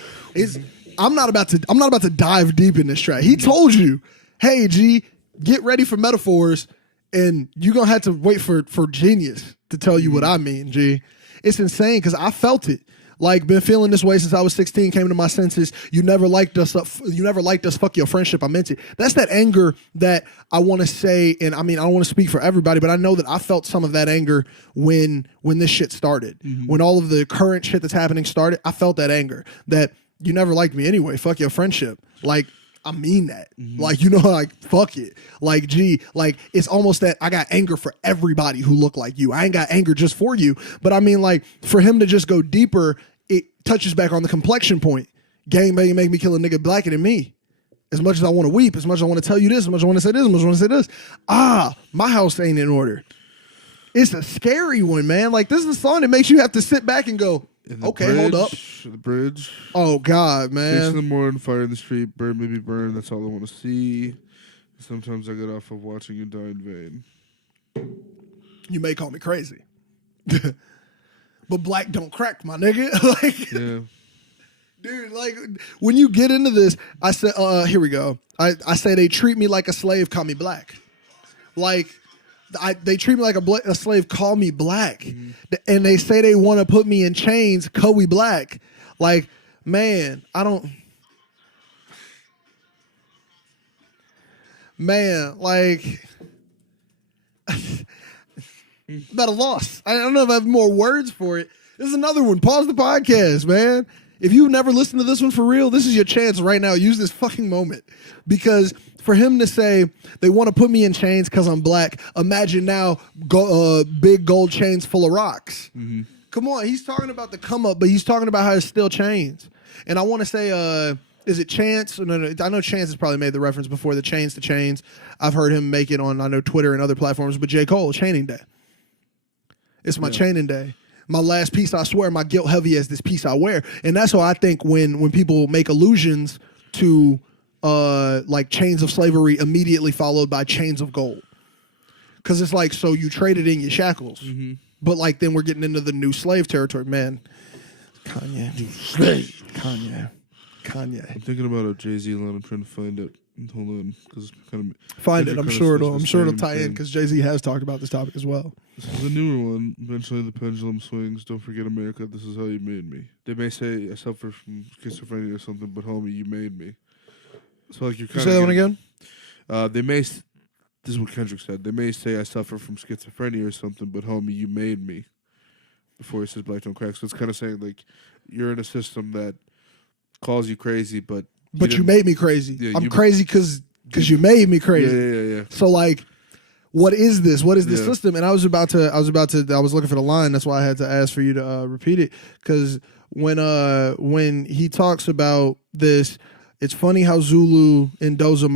I'm not about to dive deep in this track. He told you, hey, G, get ready for metaphors, and you're gonna have to wait for genius to tell you what I mean, G. It's insane because I felt it. Like, been feeling this way since I was 16, came to my senses. You never liked us. Fuck your friendship. I meant it. That's that anger that I want to say. And I mean, I don't want to speak for everybody, but I know that I felt some of that anger when this shit started. When all of the current shit that's happening started, I felt that anger that you never liked me anyway. Fuck your friendship. Like, I mean that. Like, you know, like, fuck it. Like, gee, like, it's almost that I got anger for everybody who look like you. I ain't got anger just for you. But I mean, like, for him to just go deeper, it touches back on the complexion point. Gangbanging make me kill a nigga blacker than me. As much as I want to weep, as much as I want to tell you this, as much as I want to say this, as much as I want to say this. My house ain't in order. It's a scary one, man. Like, this is a song that makes you have to sit back and go, okay, hold up. The bridge. Oh, God, man. Chasing the morning, fire in the street, burn, maybe burn, that's all I want to see. Sometimes I get off of watching you die in vain. You may call me crazy. But black don't crack, my nigga. Like, yeah. Dude, like, when you get into this, I said, here we go. I say they treat me like a slave, call me black. Like, they treat me like a slave, call me black. Mm-hmm. And they say they want to put me in chains, call we black. Like, man, I don't. Man, like, I'm at a loss. I don't know if I have more words for it. This is another one. Pause the podcast, man. If you've never listened to this one for real, this is your chance right now. Use this fucking moment. Because for him to say they want to put me in chains because I'm black, imagine now big gold chains full of rocks. Mm-hmm. Come on. He's talking about the come up, but he's talking about how it's still chains. And I want to say, is it Chance? No, I know Chance has probably made the reference before, the chains to chains. I've heard him make it on, I know, Twitter and other platforms, but J. Cole, chaining day. It's my chaining day. My last piece, I swear, my guilt heavy as this piece I wear. And that's why I think when people make allusions to like chains of slavery immediately followed by chains of gold. Because it's like, so you traded in your shackles. Mm-hmm. But like then we're getting into the new slave territory. Man, Kanye. New slave. Kanye. I'm thinking about a Jay-Z line. I'm trying to find it. Hold on. Because kind of find it. I'm sure it'll tie in because Jay-Z has talked about this topic as well. This is a newer one. Eventually the pendulum swings. Don't forget America. This is how you made me. They may say I suffer from schizophrenia or something, but homie, you made me. So like you're kind of say that one again. They may. This is what Kendrick said. They may say I suffer from schizophrenia or something, but homie, you made me. Before he says black don't crack. So it's kind of saying like you're in a system that calls you crazy, but you made me crazy. Yeah, I'm crazy because you made me crazy. Yeah. So like, what is this? What is this system? And I was looking for the line. That's why I had to ask for you to repeat it. Because when he talks about this, it's funny how Zulu and Doza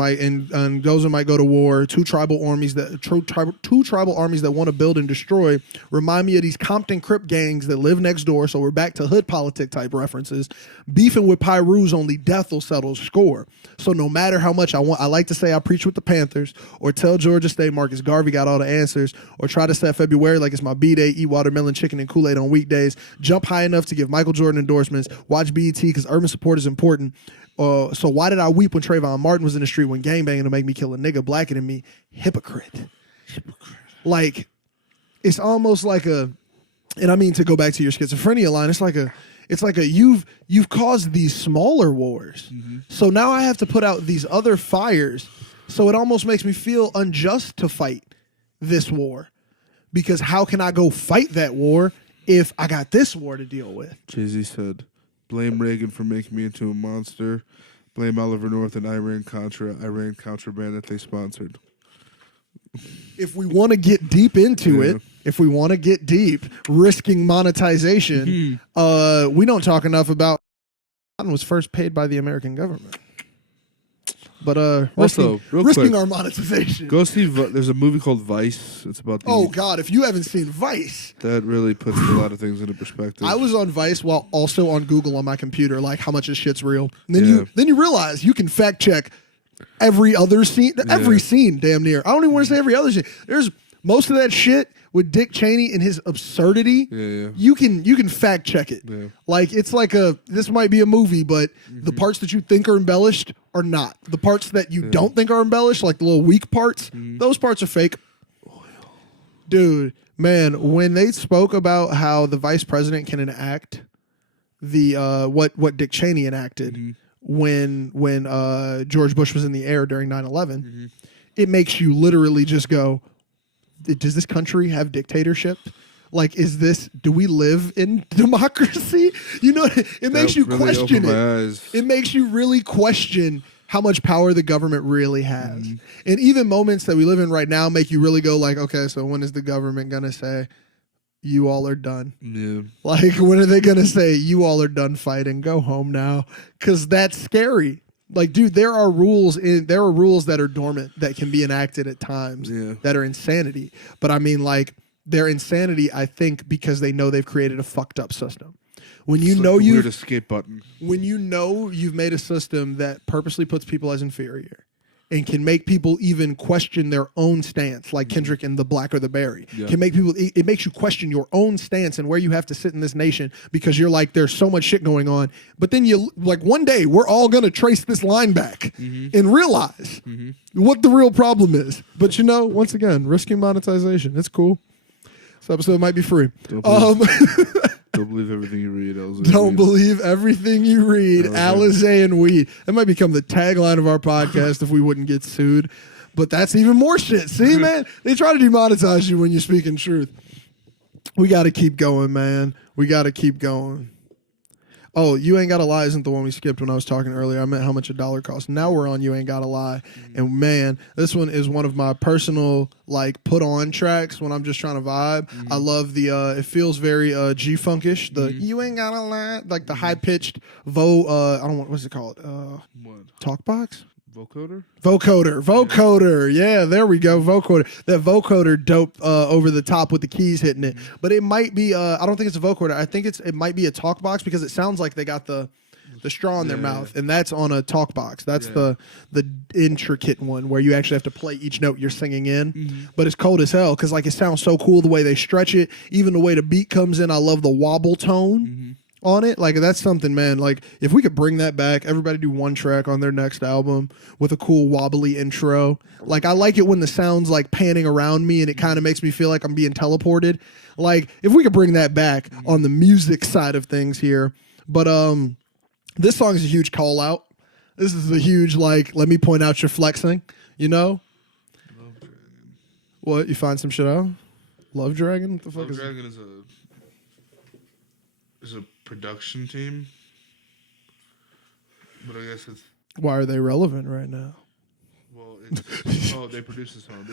might go to war. Two tribal armies that want to build and destroy. Remind me of these Compton Crip gangs that live next door. So we're back to hood politic type references. Beefing with Pyrus, only death will settle score. So no matter how much I like to say I preach with the Panthers, or tell Georgia State Marcus Garvey got all the answers, or try to set February like it's my B-day, eat watermelon, chicken, and Kool-Aid on weekdays, jump high enough to give Michael Jordan endorsements, watch BET because urban support is important. So why did I weep when Trayvon Martin was in the street when gangbanging to make me kill a nigga blacker than me? Hypocrite. Like, it's almost like and I mean to go back to your schizophrenia line, it's like you've caused these smaller wars. Mm-hmm. So now I have to put out these other fires. So it almost makes me feel unjust to fight this war. Because how can I go fight that war if I got this war to deal with? Jay-Z said, blame Reagan for making me into a monster. Blame Oliver North and Iran contraband that they sponsored. If we want to get deep into it, risking monetization, we don't talk enough about was first paid by the American government. But risking our monetization. Go see. There's a movie called Vice. It's about. Oh God! If you haven't seen Vice, that really puts a lot of things into perspective. I was on Vice while also on Google on my computer, like how much this shit's real. And then you realize you can fact check every other scene, every scene, damn near. I don't even want to say every other scene. There's most of that shit with Dick Cheney and his absurdity. Yeah. You can fact check it. Yeah. Like it's like this might be a movie, but the parts that you think are embellished are not. The parts that you don't think are embellished, like the little weak parts, those parts are fake. Dude, man, when they spoke about how the vice president can enact the what Dick Cheney enacted when George Bush was in the air during 9/11, it makes you literally just go, does this country have dictatorship? Like, do we live in democracy? You know, it makes you really question it. It makes you really question how much power the government really has. And even moments that we live in right now make you really go like, okay, so when is the government going to say, you all are done? Yeah. Like, when are they going to say, you all are done fighting, go home now? Because that's scary. Like, dude, there are rules that are dormant that can be enacted at times that are insanity. But I mean, like, their insanity, I think, because they know they've created a fucked up system. When you It's know like the you weird escape button. when you know you've made a system that purposely puts people as inferior and can make people even question their own stance, like Kendrick and the Black or the Berry, can make people, it makes you question your own stance and where you have to sit in this nation because you're like, there's so much shit going on. But then you, like, one day we're all going to trace this line back and realize what the real problem is. But, you know, once again, risky monetization. It's cool. This episode might be free. Don't believe everything you read, Alize. Don't believe everything you read, Alize and weed. That might become the tagline of our podcast if we wouldn't get sued. But that's even more shit. See, man? They try to demonetize you when you're speaking truth. We got to keep going, man. We got to keep going. Oh, You Ain't Gotta Lie isn't the one we skipped when I was talking earlier. I meant how much $1 costs. Now we're on You Ain't Gotta Lie. And man, this one is one of my personal, like, put on tracks when I'm just trying to vibe. I love the, it feels very G-funkish. The You Ain't Gotta Lie, like the high-pitched I don't want, what's it called? Talkbox? Vocoder. Yeah, there we go. Vocoder. That vocoder dope over the top with the keys hitting it. But it might be I don't think it's a vocoder. I think it might be a talk box because it sounds like they got the straw in their mouth, and that's on a talk box. That's the intricate one where you actually have to play each note you're singing in. But it's cold as hell because, like, it sounds so cool the way they stretch it, even the way the beat comes in. I love the wobble tone on it. Like, that's something, man. Like, if we could bring that back, everybody do one track on their next album with a cool wobbly intro. Like, I like it when the sound's like panning around me and it kind of makes me feel like I'm being teleported. Like, if we could bring that back on the music side of things here. But this song is a huge call out. This is a huge, like, let me point out your flexing, you know? Love Dragon. What, you find some shit out? Love Dragon? What the fuck Love is Dragon is a production team, but I guess it's. Why are they relevant right now? Well, they produced the song.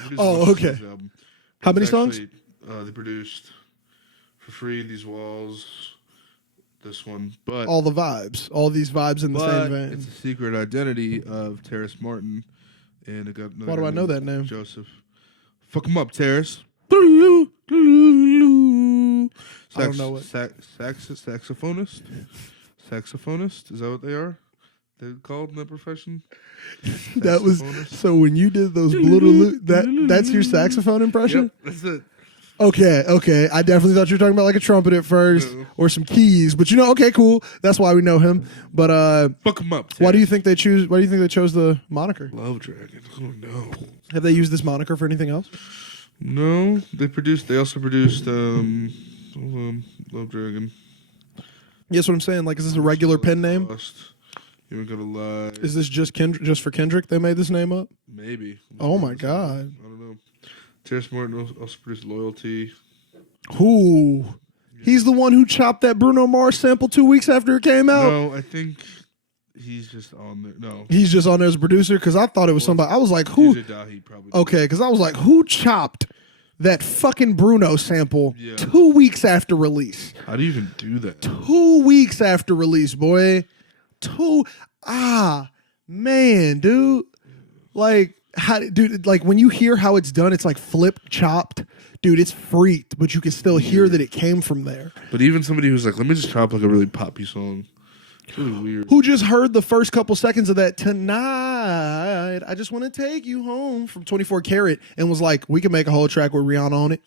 Okay. Album. How many songs? They produced For Free, These Walls, this one, but All the vibes, all these vibes in the same vein. It's a secret identity of Terrace Martin, and it got another. Why do I know that name? Joseph. Fuck him up, Terrace. I don't know what. Saxophonist? Saxophonist? Is that what they are? They're called in that profession? That was so when you did those that's your saxophone impression? Yep, that's it. Okay. I definitely thought you were talking about like a trumpet at first or some keys, but you know, okay, cool. That's why we know him. But fuck him up. Why do you think they chose the moniker? Love Dragon. I don't know. Have they used this moniker for anything else? No, they also produced Love Dragon. Yes, what I'm saying. Like, is this a regular pen name? You Ain't Gotta Lie. Is this just for Kendrick? They made this name up? Maybe. Oh my god. I don't know. Terrace Martin also produced Loyalty. Who? He's the one who chopped that Bruno Mars sample 2 weeks after it came out? No, I think he's just on there. No. He's just on there as a producer? Because I thought it was somebody. I was like, who? Okay, because I was like, who chopped that fucking Bruno sample 2 weeks after release? How do you even do that? 2 weeks after release, boy. Man, dude. Like, dude, like when you hear how it's done, it's like flip chopped. Dude, it's freaked, but you can still hear that it came from there. But even somebody who's like, let me just chop like a really poppy song. It's really weird. Who just heard the first couple seconds of that Tonight, I Just Want to Take You Home from 24 Karat and was like, we can make a whole track with Rihanna on it.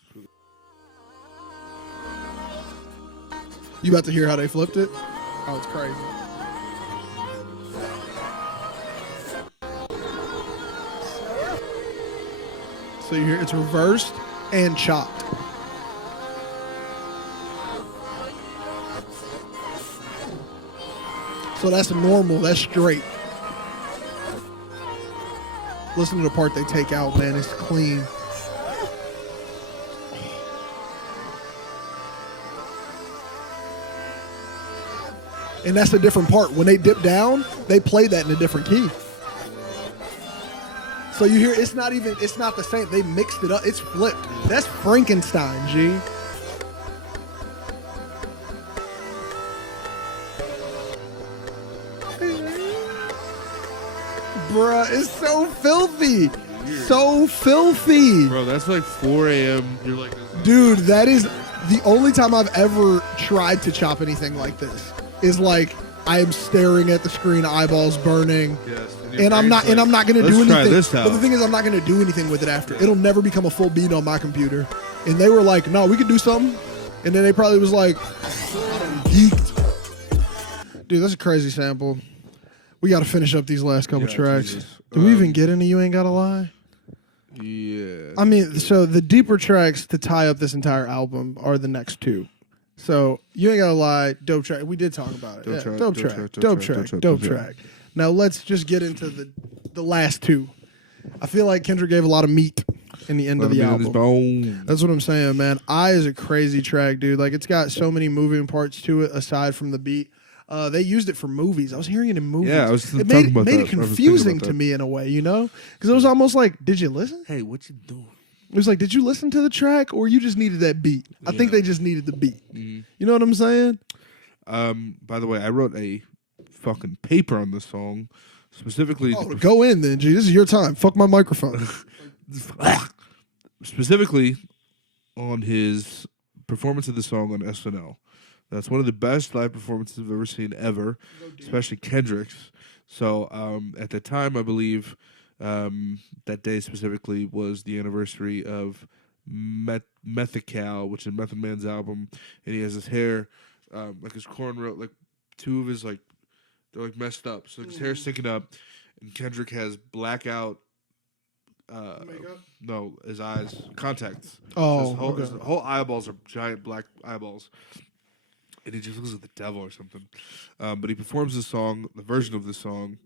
You about to hear how they flipped it? Oh, it's crazy. So you hear it's reversed and chopped. So that's normal, that's straight. Listen to the part they take out, man, it's clean. And that's a different part. When they dip down, they play that in a different key. So you hear it's not the same. They mixed it up. It's flipped. That's Frankenstein, G. Bruh, it's so filthy. weird. so filthy. Bro, that's like 4 a.m. You're like, Dude, that is the only time I've ever tried to chop anything like this. Is like I am staring at the screen, eyeballs burning. yes. And I'm not going to do Let's try anything. this out. But the thing is, I'm not going to do anything with it after. It'll never become a full beat on my computer. And they were like, "No, we could do something." And then they probably was like, "Geeked." Dude, that's a crazy sample. We got to finish up these last couple tracks. Jesus. Do we even get into You Ain't Gotta Lie? Yeah. I mean, so the deeper tracks to tie up this entire album are the next two. So You Ain't Gotta Lie, dope track. We did talk about it. Dope track. Now let's just get into the last two. I feel like Kendrick gave a lot of meat in the end of the album. That's what I'm saying, man. I is a crazy track, dude. Like, it's got so many moving parts to it aside from the beat. They used it for movies. I was hearing it in movies. Yeah, I was it talking about made that. it confusing to me in a way, you know? Because it was almost like, did you listen? Hey, what you doing? It was like, did you listen to the track or you just needed that beat? I think they just needed the beat. You know what I'm saying? By the way, I wrote a fucking paper on this song, specifically. Oh, go in then, G. This is your time. Fuck my microphone. Specifically on his performance of the song on SNL. That's one of the best live performances I've ever seen ever, especially Kendrick's. So at the time, I believe that day specifically was the anniversary of Methical, which is Method Man's album, and he has his hair, like his cornrow, like two of his they're like messed up, so his hair's sticking up, and Kendrick has blackout. No, his eyes contacts. Oh, his whole eyeballs are giant black eyeballs. And he just looks like the devil or something. But he performs this song, the version of this song,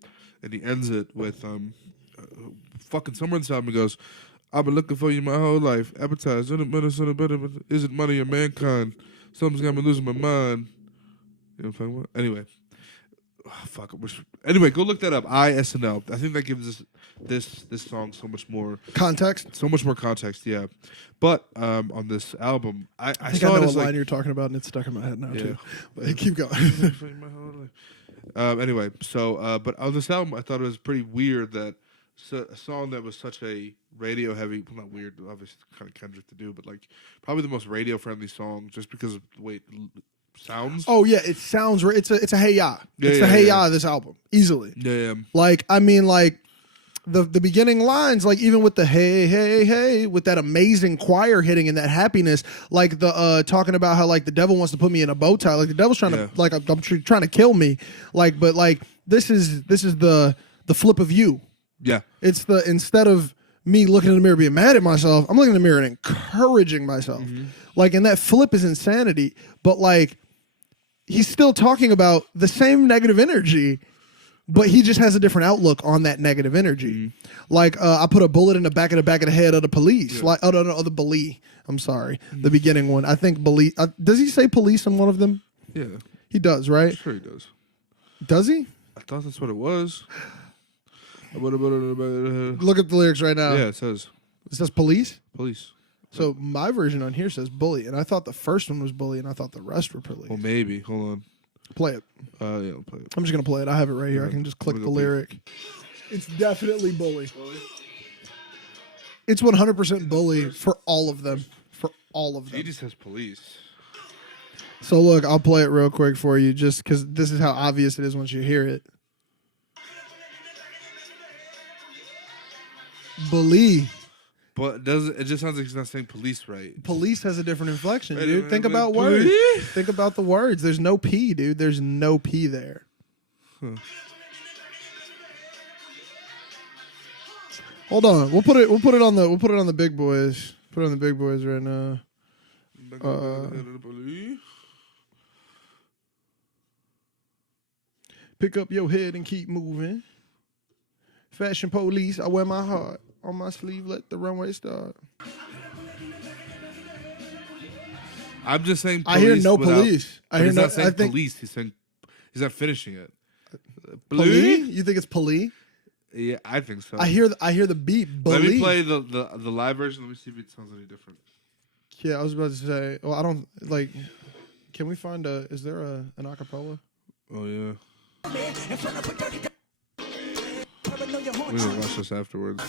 and he ends it with fucking somewhere in the album he goes, "I've been looking for you my whole life. Appetite, is it money or mankind? Something's got me losing my mind." You know what I'm talking about? Anyway. Fuck. Anyway, go look that up. ISNL. I think that gives this song so much more context. So much more context, yeah. But on this album, I think saw I know it as what line you're talking about, and it's stuck in my head now too. But keep going. Anyway, so but on this album, I thought it was pretty weird that a song that was such a radio heavy, well, not weird, obviously kind of Kendrick to do, but like probably the most radio friendly song, just because of the way it sounds. Oh yeah, it sounds. It's a hey ya. It's the hey ya of this album easily. Yeah. Like I mean, like the beginning lines, like even with the hey hey hey, with that amazing choir hitting and that happiness, like the talking about how like the devil wants to put me in a bow tie, like the devil's trying to like I'm trying to kill me, like but like this is the flip of you. Yeah, it's the instead of me looking in the mirror being mad at myself, I'm looking in the mirror and encouraging myself. Like, and that flip is insanity, but like he's still talking about the same negative energy, but he just has a different outlook on that negative energy. Like, I put a bullet in the back of the head of the police. Like, oh no, the bully. I'm sorry, the beginning one. I think police. Does he say police in one of them? Yeah, he does, right? Sure, he does. Does he? I thought that's what it was. Look at the lyrics right now. Yeah, it says police. Police. So my version on here says bully, and I thought the first one was bully, and I thought the rest were police. Well, maybe. Hold on. Play it. Yeah, I'll play it. I'm just gonna play it. I have it right here. I can just click the lyric. It's definitely bully. It's 100% bully for all of them. For all of them. He just says police. So look, I'll play it real quick for you, just because this is how obvious it is once you hear it. Bully. But it just sounds like he's not saying police right. Police has a different inflection, dude. Think about words. Think about the words. There's no P, dude. There's no P there. Hold on. We'll put it on the big boys. Put it on the big boys right now. Pick up your head and keep moving. Fashion police, I wear my heart on my sleeve, let the runway start. I'm just saying police. I hear no police. He's not saying police. He's saying he's not finishing it. Police? You think it's police? Yeah, I think so. I hear the beat. Let me play the live version. Let me see if it sounds any different. Yeah, I was about to say. Well, I don't like. Can we find is there an acapella? Oh yeah. We're gonna watch this afterwards.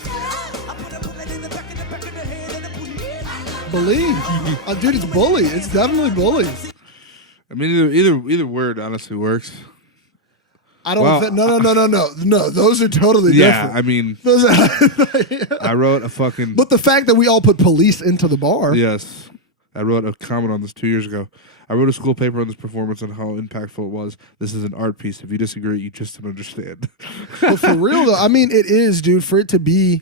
Believe. Dude, it's bully. It's definitely bully. I mean, either word honestly works. I don't no. Those are totally Yeah, different. I mean, Those are, I wrote a fucking. but the fact that we all put police into the bar. Yes. I wrote a comment on this 2 years ago. I wrote a school paper on this performance and how impactful it was. This is an art piece. If you disagree, you just don't understand. But for real though, I mean, it is, dude. For it to be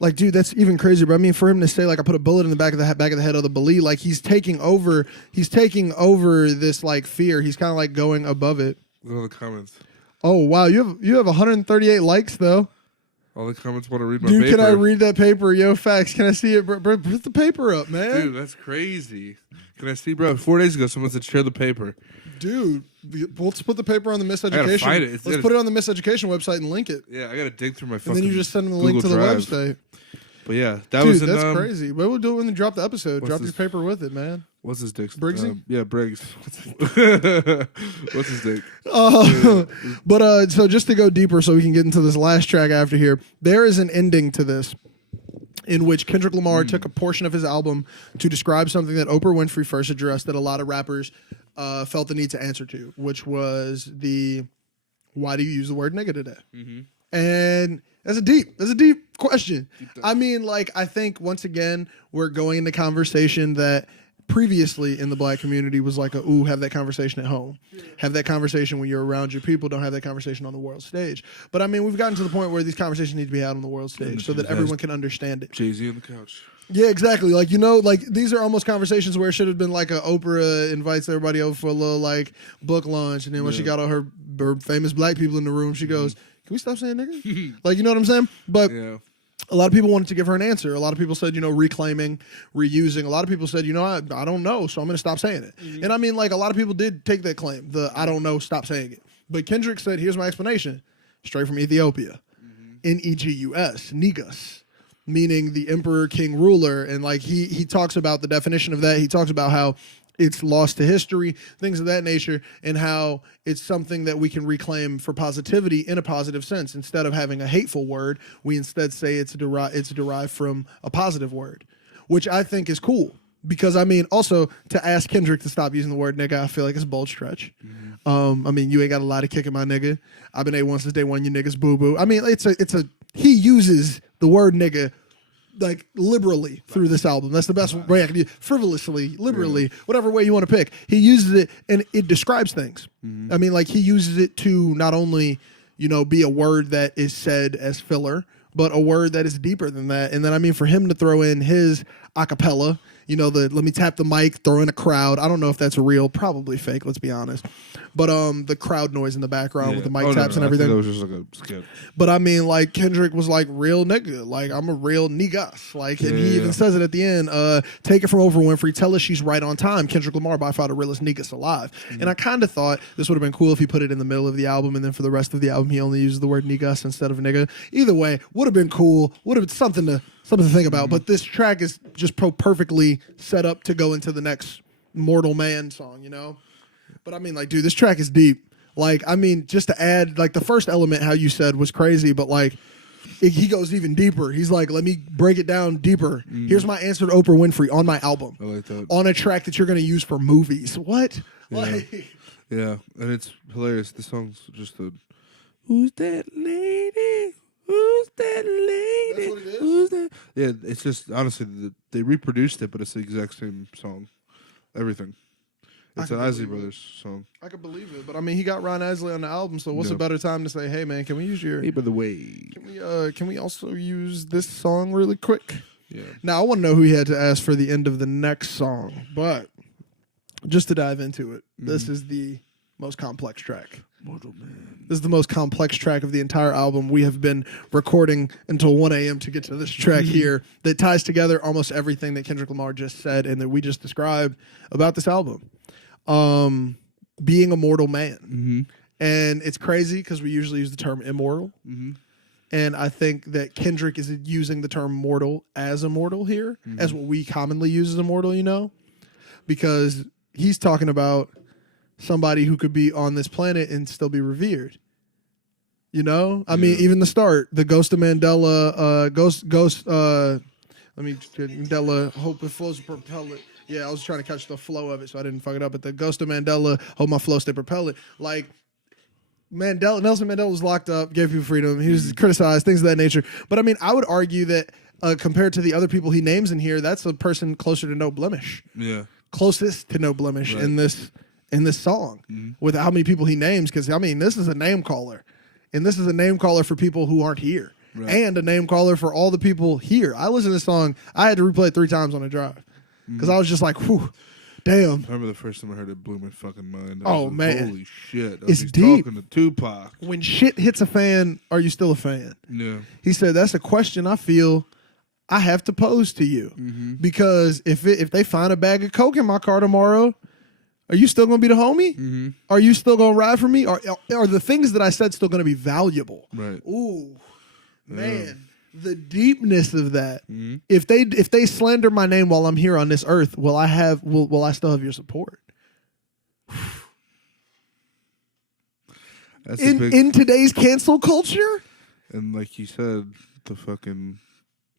like, dude, that's even crazier. But I mean, for him to say like, I put a bullet in the back of the head of the bully, like he's taking over. He's taking over this like fear. He's kind of like going above it. Look at all the comments. Oh wow, you have 138 likes though. All the comments want to read my Dude, paper. can I read that paper? Yo, facts. Can I see it? Bro, put the paper up, man. Dude, that's crazy. Can I see, bro? 4 days ago, someone said share the paper. Dude, let's put the paper on the Miseducation. find it. Let's put it on the Miseducation website and link it. Yeah, I gotta dig through my fucking. And then you just send them the link to Google the Drive. website. But yeah, that Dude, was in, that's crazy. But we'll do it when they drop the episode. What's Drop this? your paper with it, man. What's his dick? Briggsy? Yeah, Briggs. What's his dick? But so just to go deeper so we can get into this last track after here, there is an ending to this in which Kendrick Lamar took a portion of his album to describe something that Oprah Winfrey first addressed that a lot of rappers felt the need to answer to, which was why do you use the word nigga today? Mm-hmm. And that's a deep question. I mean, like, I think once again, we're going into conversation that previously in the black community was like have that conversation at home. Have that conversation when you're around your people. Don't have that conversation on the world stage. But I mean, we've gotten to the point where these conversations need to be had on the world stage so that everyone can understand it. Jay-Z on the couch. Yeah, exactly. Like, you know, like these are almost conversations where it should have been like Oprah invites everybody over for a little like book lunch. And then when she got all her famous black people in the room, she goes, can we stop saying nigga? Like, you know what I'm saying? But a lot of people wanted to give her an answer. A lot of people said, you know, reclaiming, reusing. A lot of people said, you know, I don't know, so I'm going to stop saying it. And I mean, like, a lot of people did take that claim, I don't know, stop saying it. But Kendrick said, here's my explanation, straight from Ethiopia. Negus, Negus, meaning the emperor, king, ruler. And, like, he talks about the definition of that. He talks about how it's lost to history, things of that nature, and how it's something that we can reclaim for positivity in a positive sense. Instead of having a hateful word, we instead say it's derived from a positive word, which I think is cool. Because, I mean, also, to ask Kendrick to stop using the word nigga, I feel like it's a bold stretch. I mean, you ain't got a lot of kicking my nigga. I've been A1 since day one, you niggas boo-boo. I mean, he uses the word nigga like liberally through this album. That's the best way I can use. Frivolously, liberally, whatever way you want to pick. He uses it and it describes things. I mean, like, he uses it to not only, you know, be a word that is said as filler, but a word that is deeper than that. And then, I mean, for him to throw in his acapella, you know, let me tap the mic, throw in a crowd. I don't know if that's real, probably fake, let's be honest. But the crowd noise in the background with the mic taps and everything. That was just like a skit. But I mean, like, Kendrick was like, real nigga. Like, I'm a real niggas. Like, and he even says it at the end. Take it from Oprah Winfrey. Tell us she's right on time. Kendrick Lamar, by far the realest niggas alive. And I kind of thought this would have been cool if he put it in the middle of the album, and then for the rest of the album, he only uses the word niggas instead of nigga. Either way, would have been cool. Would have been something to think about. But this track is just perfectly set up to go into the next Mortal Man song, you know? But I mean, like, dude, this track is deep. Like, I mean, just to add, like, the first element, how you said, was crazy, but, like, he goes even deeper. He's like, let me break it down deeper. Here's my answer to Oprah Winfrey on my album. I like that. On a track that you're going to use for movies. What? Yeah. Like, Yeah, and it's hilarious. The song's just a, who's that lady? Who's that lady? That's what it is? Who's that? Yeah, it's just, honestly, they reproduced it, but it's the exact same song. Everything. It's an Isley Brothers song. I could believe it, but I mean, he got Ron Isley on the album, so what's a better time to say, hey man, can we use your? Hey, by the way, Can we also use this song really quick? yeah. Now I want to know who he had to ask for the end of the next song, but just to dive into it, this is the most complex track. Mortal Man. This is the most complex track of the entire album. We have been recording until 1 a.m. to get to this track here that ties together almost everything that Kendrick Lamar just said and that we just described about this album. Being a mortal man. And it's crazy because we usually use the term immortal. And I think that Kendrick is using the term mortal as immortal here, as what we commonly use as immortal, you know? Because he's talking about somebody who could be on this planet and still be revered. You know, I mean, even the start, the Ghost of Mandela, Mandela, hope it flows, propel it. Yeah, I was trying to catch the flow of it, so I didn't fuck it up. But the Ghost of Mandela, hope my flow stay propel it. Like, Nelson Mandela was locked up, gave people freedom. He was criticized, things of that nature. But I mean, I would argue that compared to the other people he names in here, that's a person closer to no blemish. Yeah, closest to no blemish in this song with how many people he names. Because I mean, this is a name caller, and this is a name caller for people who aren't here, and a name caller for all the people here. I listened to this song. I had to replay it 3 times on the drive because I was just like, whew. Damn. I remember the first time I heard it, blew my fucking mind. Man. Holy shit. It's deep. Talking to Tupac. When shit hits a fan, are you still a fan? Yeah. He said, that's a question I feel I have to pose to you. Because if they find a bag of Coke in my car tomorrow, are you still going to be the homie? Are you still going to ride for me? Are the things that I said still going to be valuable? Right. Ooh, man. The deepness of that. If they slander my name while I'm here on this earth, will I still have your support? That's in today's cancel culture? And like you said,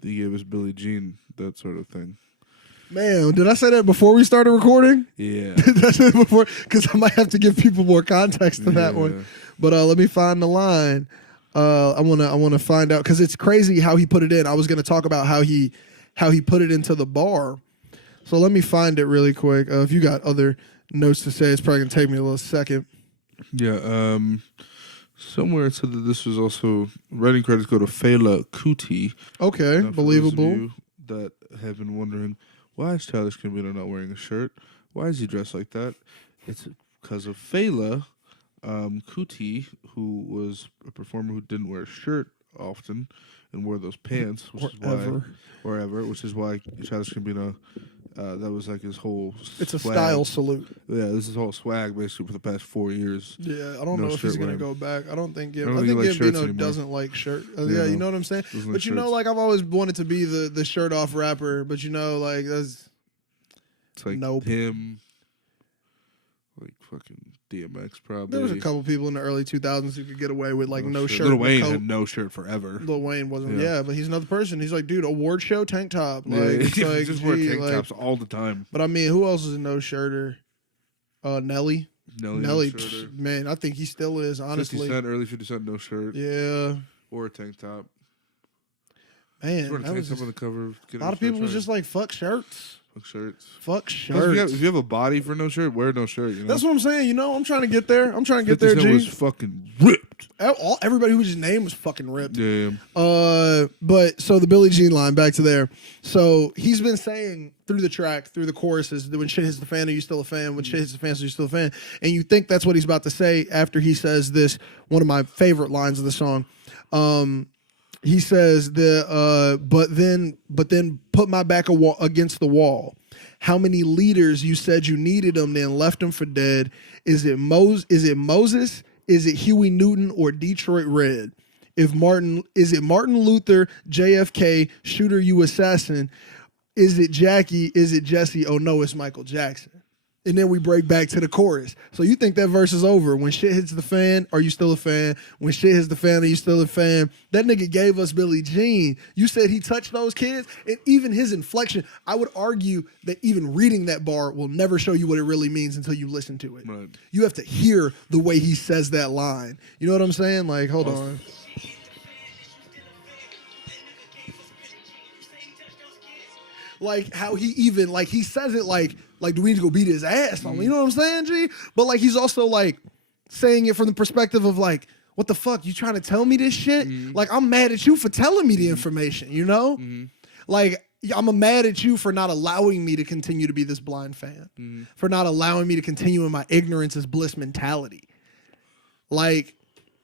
he gave us Billie Jean, that sort of thing. Man, did I say that before we started recording? Yeah. Did I say it before? Because I might have to give people more context to that one. But let me find the line. I want to find out because it's crazy how he put it in. I was going to talk about how he put it into the bar. So let me find it really quick. If you got other notes to say, it's probably going to take me a little second. Yeah. Somewhere it said that this was also writing credits go to Fela Kuti. Okay, now, believable. For those of you that have been wondering why is Childish Gambino not wearing a shirt? Why is he dressed like that? It's because of Fela Kuti, who was a performer who didn't wear a shirt often and wore those pants, which is why Childish Gambino, that was like his whole It's swag. a style salute. Yeah, this is his whole swag basically for the past 4 years. Yeah, I don't know if he's going to go back. I think likes Gambino doesn't like shirt. You know what I'm saying? But you know, like I've always wanted to be the shirt off rapper, but you know, like it's like him, like fucking DMX probably. There was a couple people in the early 2000s who could get away with like no shirt. Lil Wayne had no shirt forever. Lil Wayne wasn't. Yeah, but he's another person. He's like, dude, award show tank top. Like, it's like just wear tank tops all the time. But I mean, who else is a no shirter? Nelly, man, I think he still is. Honestly, 50 Cent, early 50 Cent, no shirt. Yeah, or a tank top. Man, that was just, on the cover. A lot of people was just like, fuck shirts. Fuck shirts. If you have a body for no shirt, wear no shirt. You know? That's what I'm saying. You know, I'm trying to get there. G was fucking ripped. Everybody who was his name was fucking ripped. Yeah. But so the Billie Jean line, back to there. So he's been saying through the track, through the choruses, that when shit hits the fan, are you still a fan? When shit hits the fan, are you still a fan? And you think that's what he's about to say after he says this, one of my favorite lines of the song. He says but then put my back against the wall. How many leaders you said you needed them, then left them for dead? Is it Moses? Is it Huey Newton or Detroit Red? Is it Martin Luther, JFK, shooter you assassin? Is it Jackie? Is it Jesse? Oh no, it's Michael Jackson. And then we break back to the chorus. So you think that verse is over. When shit hits the fan, are you still a fan? When shit hits the fan, are you still a fan? That nigga gave us Billie Jean. You said he touched those kids? And even his inflection, I would argue that even reading that bar will never show you what it really means until you listen to it. Right. You have to hear the way he says that line. You know what I'm saying? Like, hold on. Like how he even, like he says it like do we need to go beat his ass on? You know what I'm saying, G? But like he's also like saying it from the perspective of like, what the fuck? You trying to tell me this shit? Like I'm mad at you for telling me the information, you know? Like I'm mad at you for not allowing me to continue to be this blind fan. For not allowing me to continue in my ignorance is bliss mentality. Like,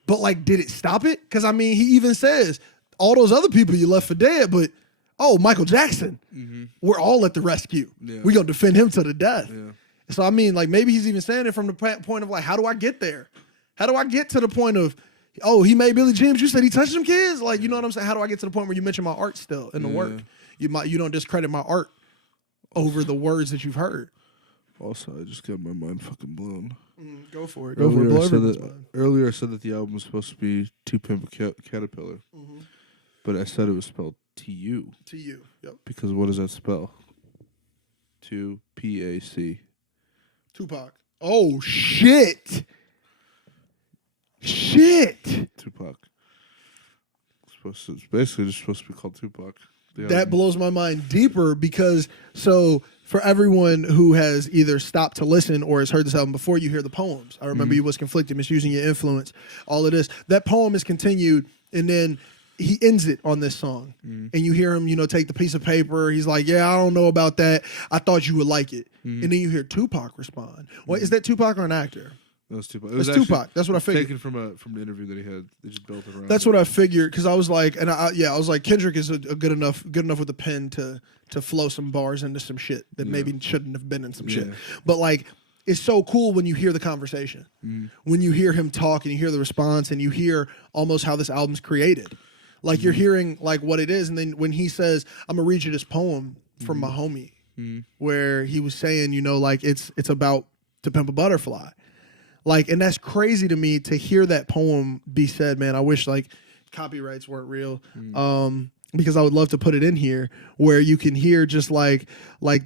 but like, did it stop it? Because I mean, he even says, all those other people you left for dead, but oh, Michael Jackson, we're all at the rescue. Yeah. We're going to defend him to the death. Yeah. So, I mean, like, maybe he's even saying it from the point of, like, how do I get there? How do I get to the point of, oh, he made Billie Jean, you said he touched them kids? Like, you know what I'm saying? How do I get to the point where you mention my art still in the work? You don't discredit my art over the words that you've heard. Also, I just got my mind fucking blown. Go for it. Go for it. Blow everyone's mind. Earlier I said that the album was supposed to be To Pimp a Caterpillar. But I said it was spelled T-U. T-U, yep. Because what does that spell? P-A-C. Tupac. Oh, shit. Shit. Tupac. It's basically just supposed to be called Tupac. That blows my mind deeper because, so for everyone who has either stopped to listen or has heard this album before, you hear the poems. I remember you was conflicted, misusing your influence, all of this. That poem is continued, and then he ends it on this song. And you hear him, take the piece of paper. He's like, yeah, I don't know about that. I thought you would like it. And then you hear Tupac respond. Well, is that Tupac or an actor? It was Tupac. It's Tupac. That's what I figured. Taken from the interview that he had. They just built it around. That's what I figured because I was like, and I was like, Kendrick is a good enough with a pen to flow some bars into some shit that maybe shouldn't have been in some shit. But like, it's so cool when you hear the conversation, when you hear him talk and you hear the response and you hear almost how this album's created. Like you're hearing like what it is, and then when he says, "I'm gonna read you this poem from my homie," where he was saying, like it's about To Pimp a Butterfly. Like, and that's crazy to me to hear that poem be said, man. I wish like copyrights weren't real. Because I would love to put it in here where you can hear just like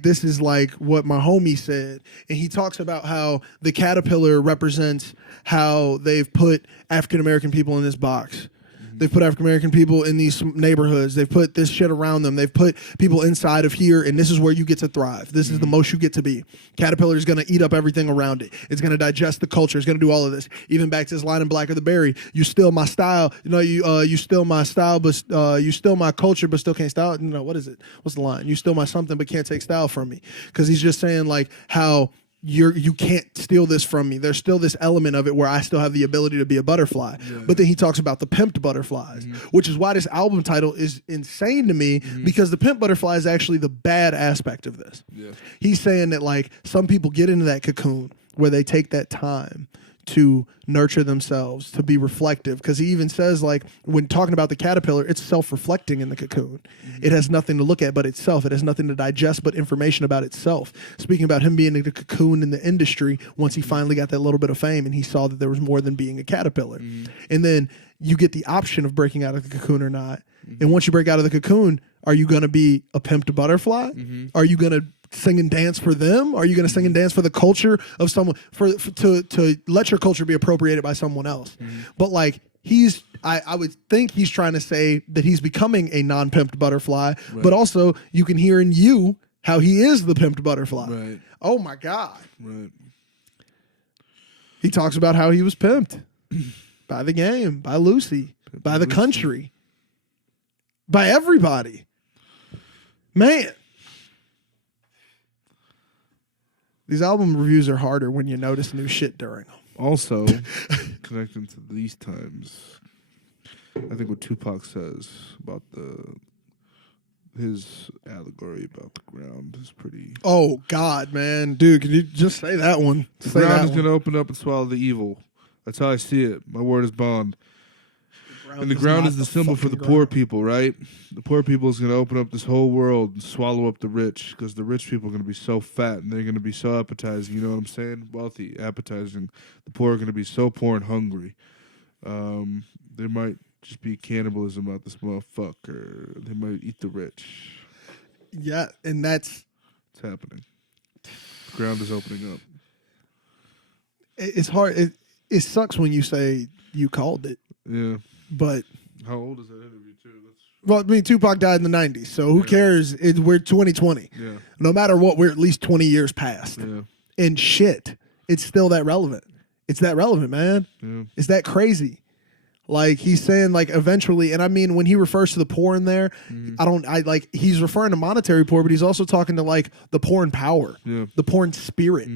this is like what my homie said. And he talks about how the caterpillar represents how they've put African-American people in this box. They've put African-American people in these neighborhoods. They've put this shit around them. They've put people inside of here, and this is where you get to thrive. This is the most you get to be. Caterpillar is going to eat up everything around it. It's going to digest the culture. It's going to do all of this. Even back to this line in Black or the Berry, you steal my style. You steal my style, but you steal my culture, but still can't style it. What is it? What's the line? You steal my something, but can't take style from me. Because he's just saying like how you can't steal this from me. There's still this element of it where I still have the ability to be a butterfly. But then he talks about the pimped butterflies, which is why this album title is insane to me because the pimp butterfly is actually the bad aspect of this. He's saying that like some people get into that cocoon where they take that time to nurture themselves, to be reflective. Because he even says, like, when talking about the caterpillar, it's self-reflecting in the cocoon. It has nothing to look at but itself. It has nothing to digest but information about itself. Speaking about him being in the cocoon in the industry, once he finally got that little bit of fame and he saw that there was more than being a caterpillar. And then you get the option of breaking out of the cocoon or not. And once you break out of the cocoon, are you going to be a pimped butterfly? Are you going to sing and dance for them? Are you going to sing and dance for the culture of someone to let your culture be appropriated by someone else? But like I would think he's trying to say that he's becoming a non-pimped butterfly, but also you can hear in you how he is the pimped butterfly. Oh my God. He talks about how he was pimped by the game, by Lucy, by the country, by everybody. Man. These album reviews are harder when you notice new shit during them. Also, connecting to these times, I think what Tupac says about his allegory about the ground is pretty... Oh, God, man. Dude, can you just say that one? The ground is going to open up and swallow the evil. That's how I see it. My word is bond. And the ground is the symbol for the poor people, right? The poor people is going to open up this whole world and swallow up the rich because the rich people are going to be so fat and they're going to be so appetizing. You know what I'm saying? Wealthy, appetizing. The poor are going to be so poor and hungry. There might just be cannibalism out this motherfucker. They might eat the rich. Yeah, and it's happening. The ground is opening up. It's hard. It sucks when you say you called it. Yeah. But how old is that interview too? Well, I mean, Tupac died in the 90s, so who cares? We're 2020. Yeah. No matter what, we're at least 20 years past. Yeah. And shit, it's still that relevant. It's that relevant, man. Yeah. It's that crazy. Like he's saying, like eventually, and I mean, when he refers to the poor in there, he's referring to monetary poor, but he's also talking to like the poor in power, the poor in spirit.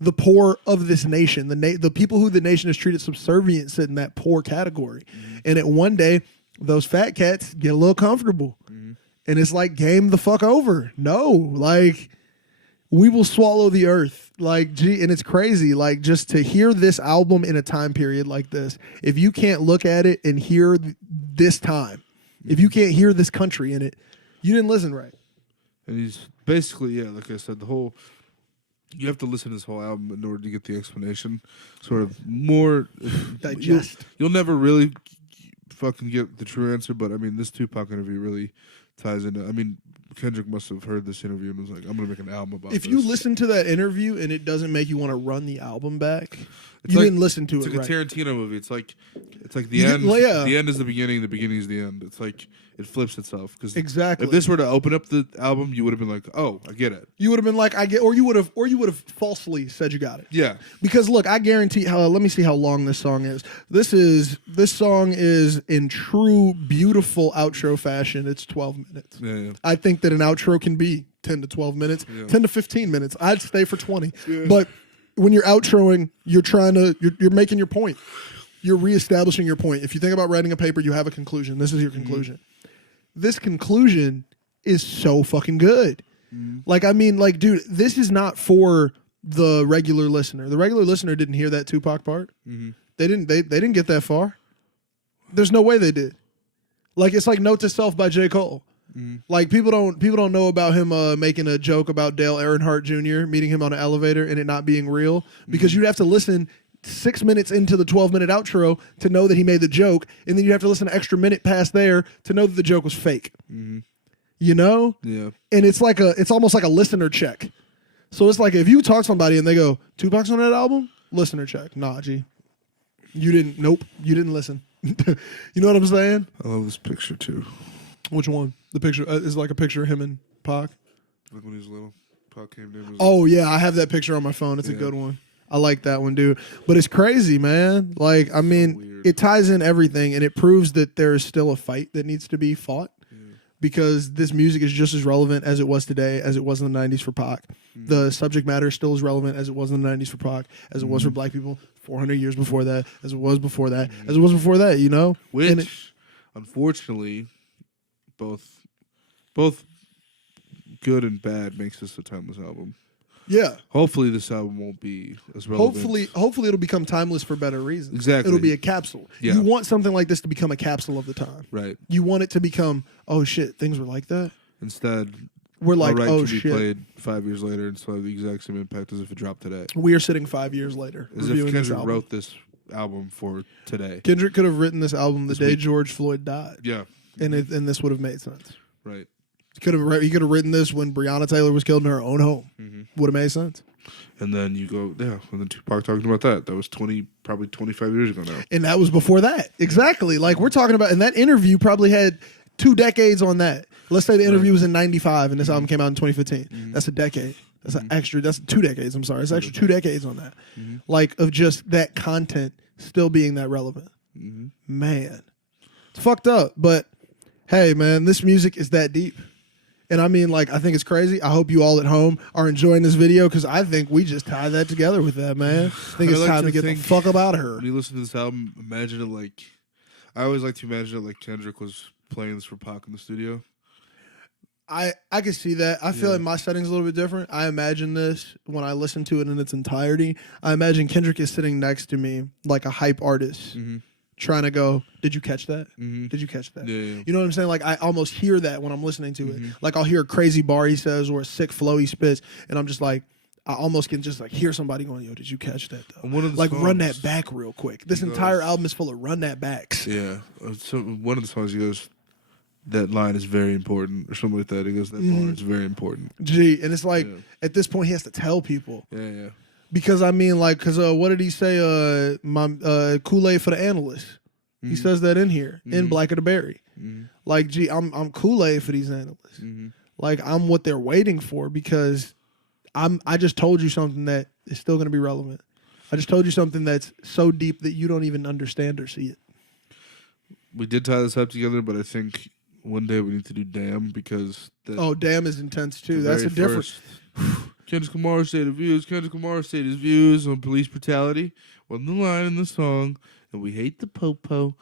The poor of this nation, the people who the nation has treated subservient sit in that poor category. And at one day, those fat cats get a little comfortable. And it's like, game the fuck over. No, like, we will swallow the earth. Like, gee, and it's crazy. Like, just to hear this album in a time period like this, if you can't look at it and hear this time, if you can't hear this country in it, you didn't listen right. And he's basically, like I said, the whole You have to listen to this whole album in order to get the explanation. Sort of more digest. You'll never really fucking get the true answer, but I mean, this Tupac interview really ties into. I mean, Kendrick must have heard this interview and was like, "I'm gonna make an album about." If this. you listen to that interview and it doesn't make you want to run the album back, It's you like- didn't listen to It's it like right. a Tarantino movie. It's like the You end. didn't- yeah. The end is the beginning is the end. It's like it flips itself. Because Exactly. if this were to open up the album, you would have been like, "Oh, I get it." You would have been like, I get, or you would have falsely said you got it. Yeah. Because look, I guarantee let me see how long this song is. This song is in true beautiful outro fashion. It's 12 minutes. Yeah. I think that an outro can be 10 to 12 minutes, Yeah. 10 to 15 minutes. I'd stay for 20. But when you're outroing, you're making your point. You're reestablishing your point. If you think about writing a paper, you have a conclusion. This is your conclusion. This conclusion is so fucking good. Like, I mean, like, dude, this is not for the regular listener. The regular listener didn't hear that Tupac part. They didn't get that far. There's no way they did. Like, it's like Note to Self by J. Cole. Like, people don't know about him making a joke about Dale Earnhardt Jr. meeting him on an elevator and it not being real, because you'd have to listen 6 minutes into the 12-minute outro to know that he made the joke, and then you have to listen an extra minute past there to know that the joke was fake. You know? Yeah. And it's almost like a listener check. So it's like if you talk to somebody and they go, Tupac's on that album? Listener check. Nah, G. You didn't listen. You know what I'm saying? I love this picture too. Which one? The picture is like a picture of him and Pac. Like when he was little. Pac came in. Oh yeah, I have that picture on my phone. It's a good one. I like that one, dude. But it's crazy, man. Like, I mean, it ties in everything, and it proves that there is still a fight that needs to be fought, because this music is just as relevant as it was today, as it was in the 90s for Pac. The subject matter is still as relevant as it was in the 90s for Pac, as it was for black people 400 years before that, as it was before that, as it was before that, you know? Which, unfortunately, both good and bad makes this a timeless album. Yeah. Hopefully this album won't be as relevant. Hopefully it'll become timeless for better reasons. Exactly. It'll be a capsule. Yeah. You want something like this to become a capsule of the time. Right. You want it to become, oh shit, things were like that. Instead, we're like, Alright oh can be shit. played 5 years later and still have the exact same impact as if it dropped today. We are sitting 5 years later As if reviewing this Kendrick album. wrote this album for today. Kendrick could have written this album the day George Floyd died. Yeah. And this would have made sense. Right. He could have written this when Breonna Taylor was killed in her own home. Would have made sense. And then you go, and then Tupac talking about that. That was probably 25 years ago now. And that was before that. Exactly. Like, we're talking about, and that interview probably had 2 decades on that. Let's say the interview was in 95 and this album came out in 2015. That's a decade. That's 2 decades. I'm sorry. It's extra 2 decades on that. Like, of just that content still being that relevant. Man. It's fucked up. But hey, man, this music is that deep. And I mean, like, I think it's crazy. I hope you all at home are enjoying this video, because I think we just tie that together with that, man. I think it's time to get the fuck up out of her. When you listen to this album, imagine it like, I always like to imagine it like Kendrick was playing this for Pac in the studio. I can see that. I feel like my setting's a little bit different. I imagine this when I listen to it in its entirety. I imagine Kendrick is sitting next to me like a hype artist, trying to go, did you catch that? Did you catch that? Yeah. You know what I'm saying? Like, I almost hear that when I'm listening to it. Like, I'll hear a crazy bar he says or a sick flow he spits, and I'm just like, I almost can just like hear somebody going, yo, did you catch that though? Like, run that back real quick. This entire album is full of run that backs. Yeah. So one of the songs he goes, that line is very important, or something like that. He goes, that bar is very important. Gee, and it's like, at this point, he has to tell people. Yeah. Because, I mean, like, because what did he say? My Kool-Aid for the analysts. He says that in here, in Black of the Berry. Like, gee, I'm Kool-Aid for these analysts. Like, I'm what they're waiting for, because I just told you something that is still going to be relevant. I just told you something that's so deep that you don't even understand or see it. We did tie this up together, but I think one day we need to do Damn, because... Damn is intense, too. That's a different... Kendrick Lamar stated views. Kendrick Lamar stated his views on police brutality. Wasn't the line in the song. And we hate the popo.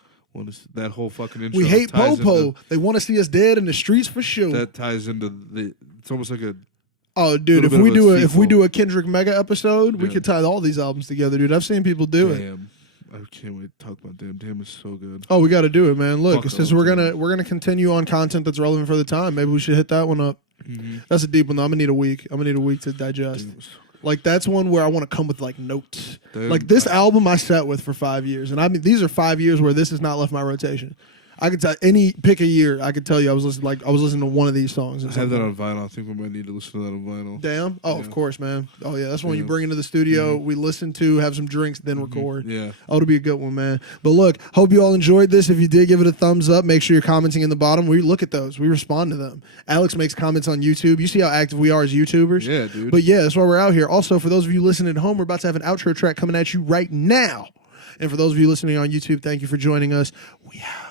That whole fucking intro. We hate popo. They want to see us dead in the streets for sure. That ties into it's almost like a... Oh, dude, if we do a Kendrick mega episode, we could tie all these albums together, dude. I've seen people do it. I can't wait to talk about Damn. Damn is so good. Oh, we got to do it, man. Look, since we're gonna continue on content that's relevant for the time, maybe we should hit that one up. That's a deep one, though. I'm gonna need a week. To digest. Like that's one where I want to come with like notes. Dude, like this album I sat with for 5 years, and I mean these are 5 years where this has not left my rotation. I could tell pick a year. I could tell you I was listening to one of these songs. I have that on vinyl. I think we might need to listen to that on vinyl. Damn. Oh, yeah. Of course, man. Oh yeah, that's when you bring into the studio. We listen to, have some drinks, then record. Yeah. Oh, it'll be a good one, man. But look, hope you all enjoyed this. If you did, give it a thumbs up. Make sure you're commenting in the bottom. We look at those. We respond to them. Alex makes comments on YouTube. You see how active we are as YouTubers. Yeah, dude. But yeah, that's why we're out here. Also, for those of you listening at home, we're about to have an outro track coming at you right now. And for those of you listening on YouTube, thank you for joining us. We out.